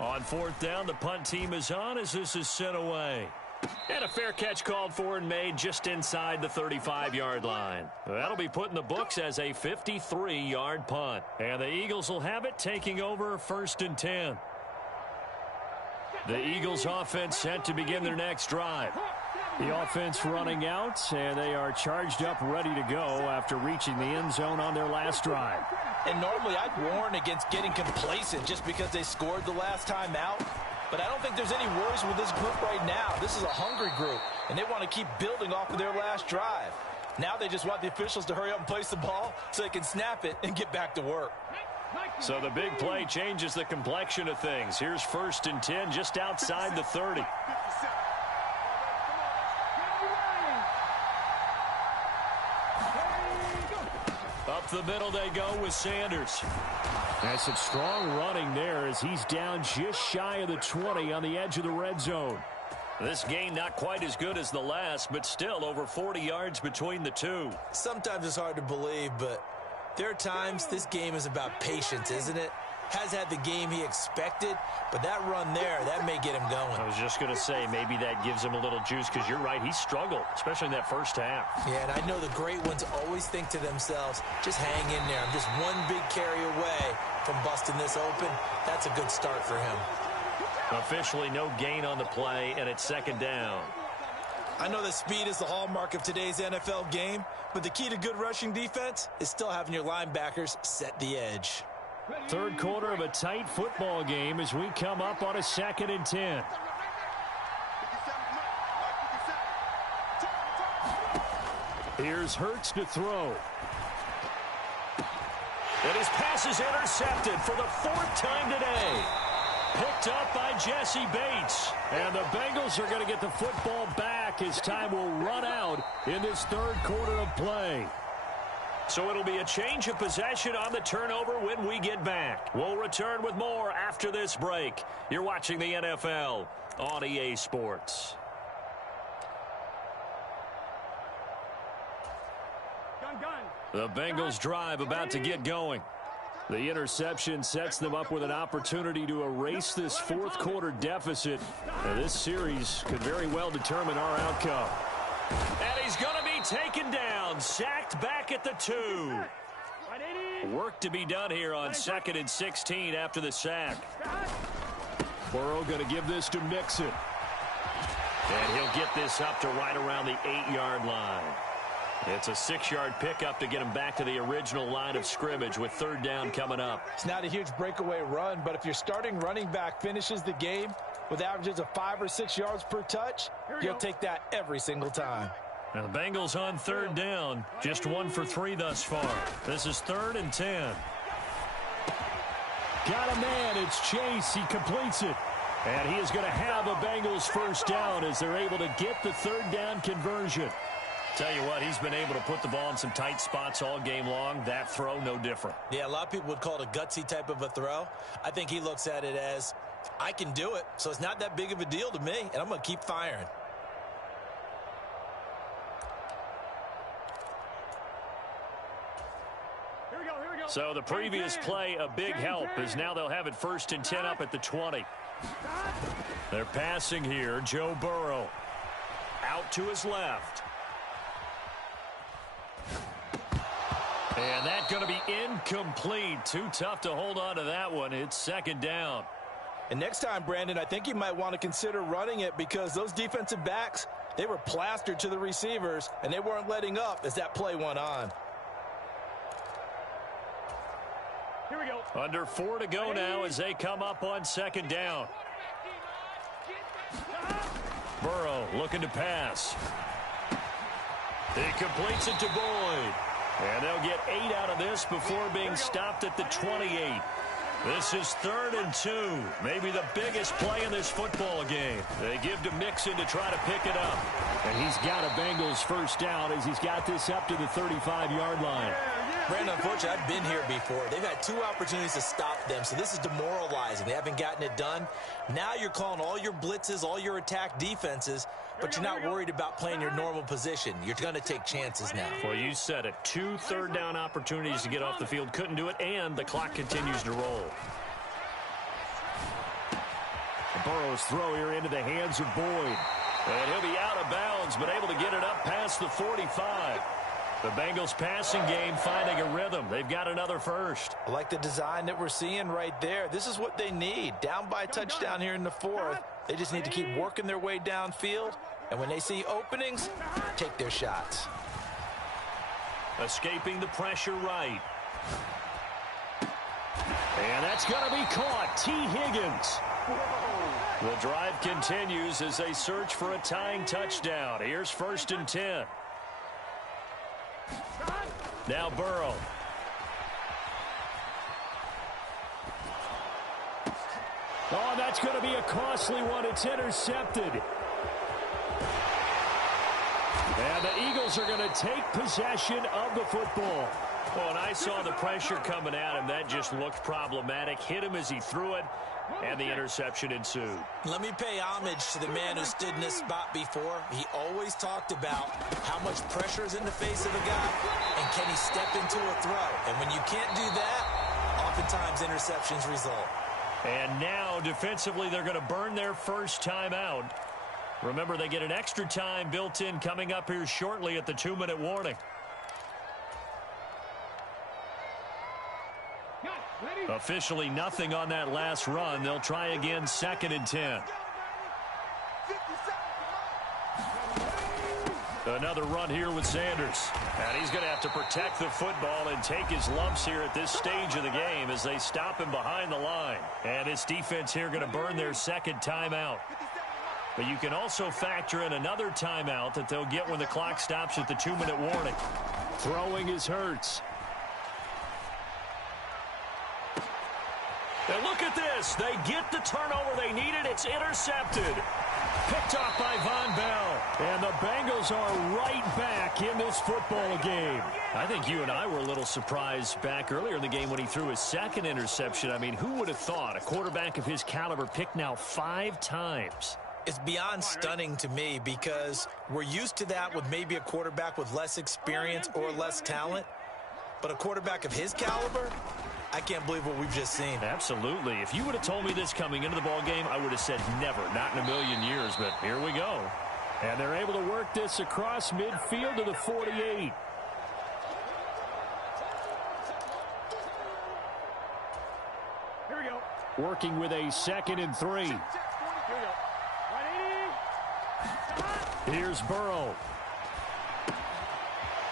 On 4th down, the punt team is on as this is sent away. And a fair catch called for and made just inside the 35-yard line. That'll be put in the books as a 53-yard punt. And the Eagles will have it, taking over 1st and 10. The Eagles offense set to begin their next drive. The offense running out, and they are charged up, ready to go after reaching the end zone on their last drive. And normally I'd warn against getting complacent just because they scored the last time out. But I don't think there's any worries with this group right now. This is a hungry group, and they want to keep building off of their last drive. Now they just want the officials to hurry up and place the ball so they can snap it and get back to work. So the big play changes the complexion of things. Here's 1st and 10 just outside the 30. Up the middle they go with Sanders. That's some strong running there as he's down just shy of the 20 on the edge of the red zone. This game not quite as good as the last, but still over 40 yards between the two. Sometimes it's hard to believe, but there are times this game is about patience, isn't it? Has had the game he expected, but that run there, that may get him going. I was just going to say, maybe that gives him a little juice, because you're right, he struggled, especially in that first half. Yeah, and I know the great ones always think to themselves, just hang in there. I'm just one big carry away from busting this open. That's a good start for him. Officially no gain on the play, and it's 2nd down. I know that speed is the hallmark of today's NFL game, but the key to good rushing defense is still having your linebackers set the edge. Third quarter of a tight football game as we come up on a 2nd and 10. Here's Hurts to throw. And his pass is intercepted for the 4th time today. Picked up by Jesse Bates. And the Bengals are going to get the football back as time will run out in this 3rd quarter of play. So it'll be a change of possession on the turnover when we get back. We'll return with more after this break. You're watching the NFL on EA Sports. The Bengals drive about to get going. The interception sets them up with an opportunity to erase this 4th quarter deficit. And this series could very well determine our outcome. And he's going to be taken down, sacked back at the 2. Work to be done here on 2nd and 16 after the sack. Burrow going to give this to Mixon. And he'll get this up to right around the 8-yard line. It's a 6-yard pickup to get him back to the original line of scrimmage with 3rd down coming up. It's not a huge breakaway run, but if your starting running back finishes the game with averages of 5 or 6 yards per touch, you'll take that every single time. Now the Bengals on 3rd down, just 1 for 3 thus far. This is 3rd and 10. Got a man, it's Chase, he completes it. And he is going to have a Bengals 1st down as they're able to get the 3rd down conversion. Tell you what, he's been able to put the ball in some tight spots all game long. That throw, no different. Yeah, a lot of people would call it a gutsy type of a throw. I think he looks at it as, I can do it, so it's not that big of a deal to me, and I'm going to keep firing. So the previous play, a big help, as now they'll have it 1st and 10 up at the 20. They're passing here. Joe Burrow out to his left. And that's going to be incomplete. Too tough to hold on to that one. It's 2nd down. And next time, Brandon, I think you might want to consider running it because those defensive backs, they were plastered to the receivers, and they weren't letting up as that play went on. Here we go. Under 4 to go now as they come up on 2nd down. Burrow looking to pass. He completes it to Boyd. And they'll get 8 out of this before being stopped at the 28. This is 3rd and 2. Maybe the biggest play in this football game. They give to Mixon to try to pick it up. And he's got a Bengals 1st down as he's got this up to the 35-yard line. Brandon, unfortunately, I've been here before. They've had 2 opportunities to stop them, so this is demoralizing. They haven't gotten it done. Now you're calling all your blitzes, all your attack defenses, but you're not worried about playing your normal position. You're going to take chances now. Well, you said it. 2 3rd down opportunities to get off the field. Couldn't do it, and the clock continues to roll. Burrow's throw here into the hands of Boyd. And he'll be out of bounds, but able to get it up past the 45. The Bengals passing game finding a rhythm. They've got another 1st. I like the design that we're seeing right there. This is what they need. Down by a touchdown here in the 4th. They just need to keep working their way downfield. And when they see openings, take their shots. Escaping the pressure right. And that's going to be caught. T. Higgins. The drive continues as they search for a tying touchdown. Here's 1st and 10. Now Burrow. Oh, that's going to be a costly one. It's intercepted. And the Eagles are going to take possession of the football. Well, and I saw the pressure coming at him. That just looked problematic. Hit him as he threw it, and the interception ensued. Let me pay homage to the man who stood in this spot before. He always talked about how much pressure is in the face of a guy, and can he step into a throw. And when you can't do that, oftentimes interceptions result. And now, defensively, they're going to burn their 1st timeout. Remember, they get an extra time built in coming up here shortly at the 2-minute warning. Officially nothing on that last run. They'll try again 2nd and 10. Another run here with Sanders. And he's going to have to protect the football and take his lumps here at this stage of the game as they stop him behind the line. And this defense here going to burn their 2nd timeout. But you can also factor in another timeout that they'll get when the clock stops at the 2-minute warning. Throwing is Hurts. And look at this. They get the turnover they needed. It's intercepted. Picked off by Von Bell. And the Bengals are right back in this football game. I think you and I were a little surprised back earlier in the game when he threw his second interception. I mean, who would have thought a quarterback of his caliber picked now 5 times? It's beyond stunning to me because we're used to that with maybe a quarterback with less experience or less talent. But a quarterback of his caliber, I can't believe what we've just seen. Absolutely. If you would have told me this coming into the ball game, I would have said never, not in a million years. But here we go. And they're able to work this across midfield to the 48. Here we go. Working with a 2nd and 3. Here we go. 180. Here's Burrow.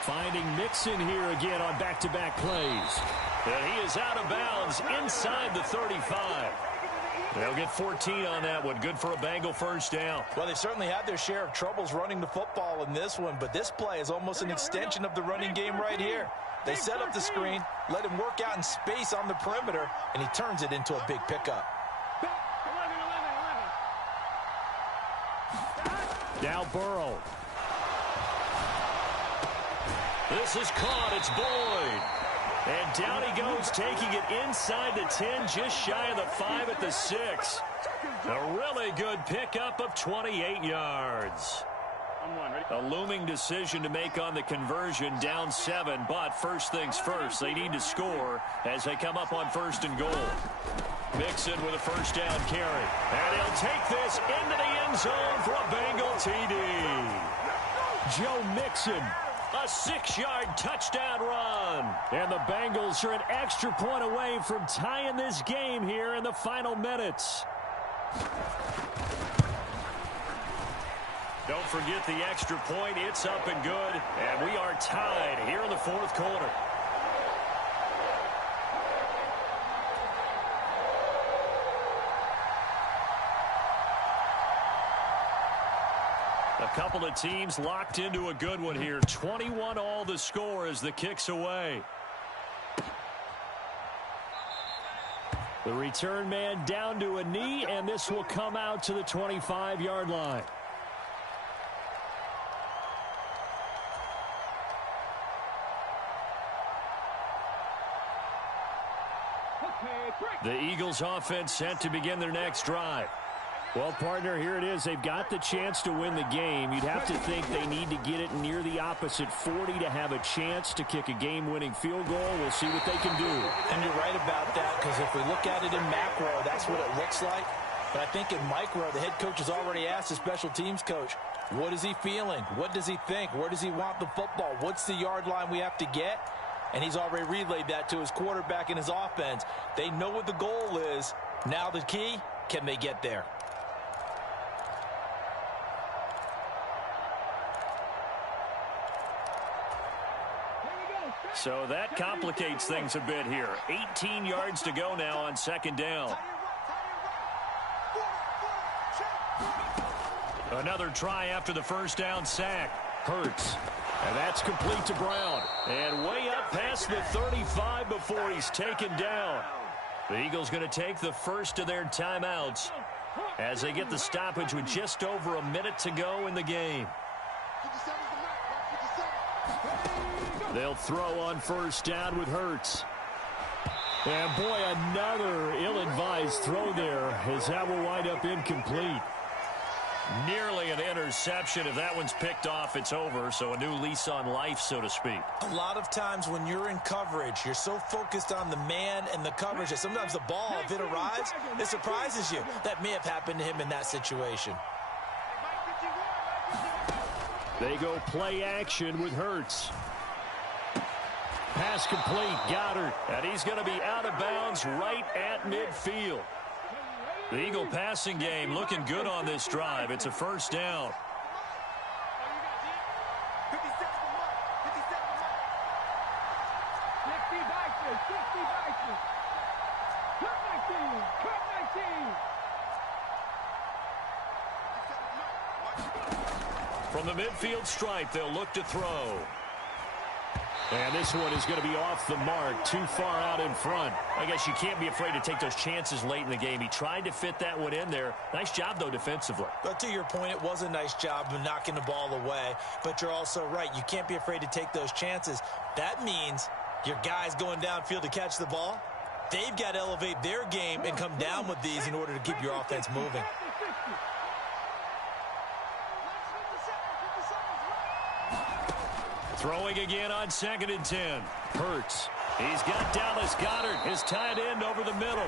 Finding Mixon here again on back-to-back plays. And he is out of bounds inside the 35. They'll get 14 on that one. Good for a Bengal first down. Well, they certainly had their share of troubles running the football in this one, but this play is almost an extension of the running game right here. They set up the screen, let him work out in space on the perimeter, and he turns it into a big pickup. 11. Now Burrow. This is caught. It's Boyd. And down he goes, taking it inside the 10, just shy of the 5 at the 6. A really good pickup of 28 yards. A looming decision to make on the conversion, down 7. But first things first, they need to score as they come up on 1st and goal. Mixon with a first down carry. And he'll take this into the end zone for a Bengal TD. Joe Mixon. A 6-yard touchdown run. And the Bengals are an extra point away from tying this game here in the final minutes. Don't forget the extra point. It's up and good. And we are tied here in the 4th quarter. A couple of teams locked into a good one here. 21 all the score as the kick's away. The return man down to a knee, and this will come out to the 25-yard line. The Eagles offense set to begin their next drive. Well, partner, here it is. They've got the chance to win the game. You'd have to think they need to get it near the opposite 40 to have a chance to kick a game-winning field goal. We'll see what they can do. And you're right about that, because if we look at it in macro, that's what it looks like. But I think in micro, the head coach has already asked the special teams coach, what is he feeling? What does he think? Where does he want the football? What's the yard line we have to get? And he's already relayed that to his quarterback and his offense. They know what the goal is. Now the key, can they get there? So that complicates things a bit here. 18 yards to go now on 2nd down. Another try after the first down sack. Hurts. And that's complete to Brown. And way up past the 35 before he's taken down. The Eagles going to take the first of their timeouts as they get the stoppage with just over a minute to go in the game. They'll throw on first down with Hurts. And boy, another ill-advised throw there as that will wind up incomplete. Nearly an interception. If that one's picked off, it's over. So a new lease on life, so to speak. A lot of times when you're in coverage, you're so focused on the man and the coverage that sometimes the ball, if it arrives, it surprises you. That may have happened to him in that situation. They go play action with Hurts. Pass complete, Goddard. And he's going to be out of bounds right at midfield. The Eagle passing game looking good on this drive. It's a first down. From the midfield stripe, they'll look to throw. And this one is going to be off the mark, too far out in front. I guess you can't be afraid to take those chances late in the game. He tried to fit that one in there. Nice job, though, defensively. But to your point, it was a nice job of knocking the ball away. But you're also right. You can't be afraid to take those chances. That means your guys going downfield to catch the ball, they've got to elevate their game and come down with these in order to keep your offense moving. Throwing again on 2nd and 10. Hurts. He's got Dallas Goedert, his tight end, over the middle.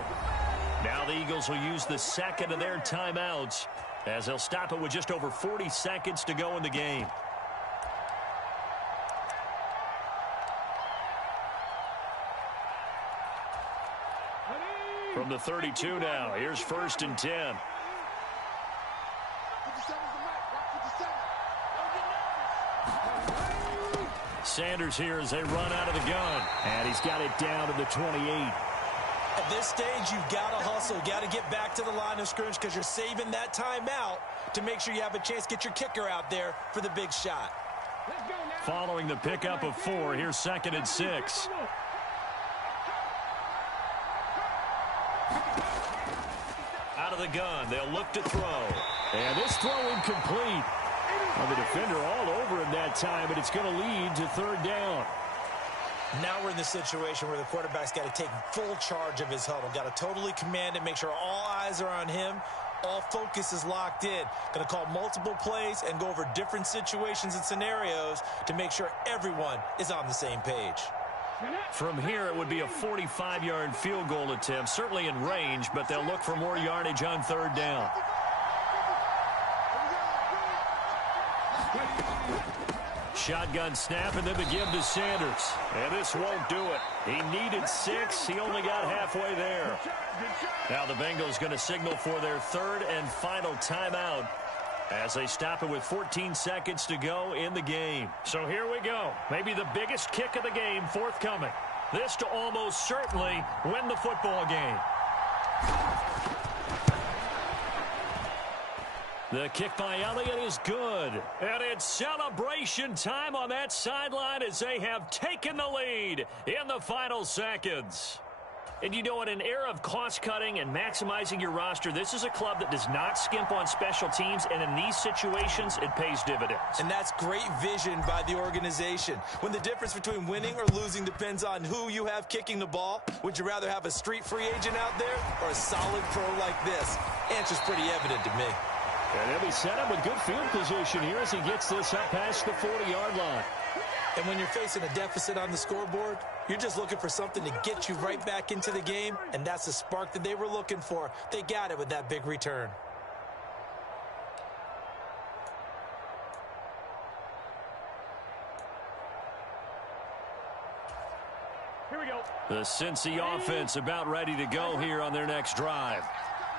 Now the Eagles will use the second of their timeouts as they'll stop it with just over 40 seconds to go in the game. From the 32 now, here's 1st and 10. Sanders here as they run out of the gun. And he's got it down to the 28. At this stage, you've got to hustle. Got to get back to the line of scrimmage because you're saving that timeout to make sure you have a chance to get your kicker out there for the big shot. Following the pickup of 4, here's 2nd and 6. Out of the gun, they'll look to throw. And this throw incomplete. Well, the defender all over him that time, but it's going to lead to 3rd down. Now we're in the situation where the quarterback's got to take full charge of his huddle. Got to totally command it, make sure all eyes are on him. All focus is locked in. Going to call multiple plays and go over different situations and scenarios to make sure everyone is on the same page. From here, it would be a 45-yard field goal attempt, certainly in range, but they'll look for more yardage on 3rd down. Shotgun snap and then the give to Sanders. And this won't do it. He needed 6. He only got halfway there. Now the Bengals going to signal for their 3rd and final timeout as they stop it with 14 seconds to go in the game. So here we go. Maybe the biggest kick of the game forthcoming. This to almost certainly win the football game. The kick by Elliott is good. And it's celebration time on that sideline as they have taken the lead in the final seconds. And you know, in an era of cost-cutting and maximizing your roster, this is a club that does not skimp on special teams, and in these situations, it pays dividends. And that's great vision by the organization. When the difference between winning or losing depends on who you have kicking the ball, would you rather have a street free agent out there or a solid pro like this? Answer's pretty evident to me. And he'll be set up with good field position here as he gets this up past the 40-yard line. And when you're facing a deficit on the scoreboard, you're just looking for something to get you right back into the game, and that's the spark that they were looking for. They got it with that big return. Here we go. The Cincy offense about ready to go here on their next drive.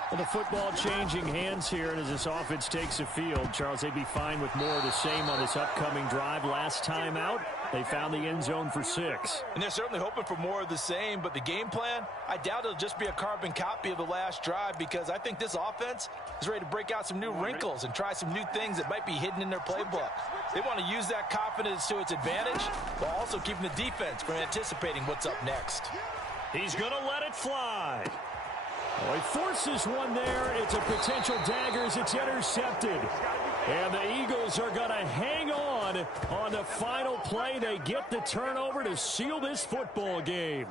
Well, the football changing hands here, and as this offense takes the field, Charles, they'd be fine with more of the same on this upcoming drive. Last time out, they found the end zone for 6. And they're certainly hoping for more of the same, but the game plan, I doubt it'll just be a carbon copy of the last drive, because I think this offense is ready to break out some new wrinkles and try some new things that might be hidden in their playbook. They want to use that confidence to its advantage, while also keeping the defense from anticipating what's up next. He's going to let it fly. Oh, he forces one there. It's a potential dagger as it's intercepted. And the Eagles are going to hang on the final play. They get the turnover to seal this football game.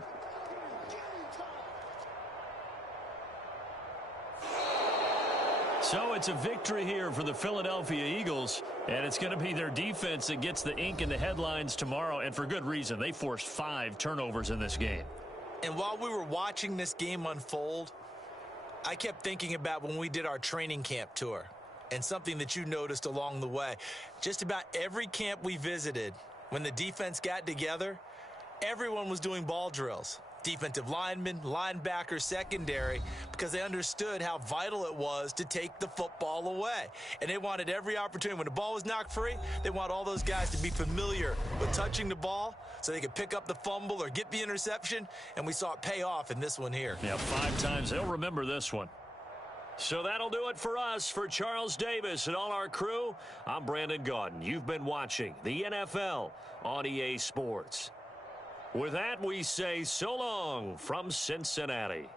So it's a victory here for the Philadelphia Eagles, and it's going to be their defense that gets the ink in the headlines tomorrow, and for good reason. They forced 5 turnovers in this game. And while we were watching this game unfold, I kept thinking about when we did our training camp tour and something that you noticed along the way. Just about every camp we visited, when the defense got together, everyone was doing ball drills. Defensive linemen, linebackers, secondary, because they understood how vital it was to take the football away. And they wanted every opportunity. When the ball was knocked free, they want all those guys to be familiar with touching the ball so they could pick up the fumble or get the interception, and we saw it pay off in this one here. Yeah, 5 times. They'll remember this one. So that'll do it for us. For Charles Davis and all our crew, I'm Brandon Gaudin. You've been watching the NFL on EA Sports. With that, we say so long from Cincinnati.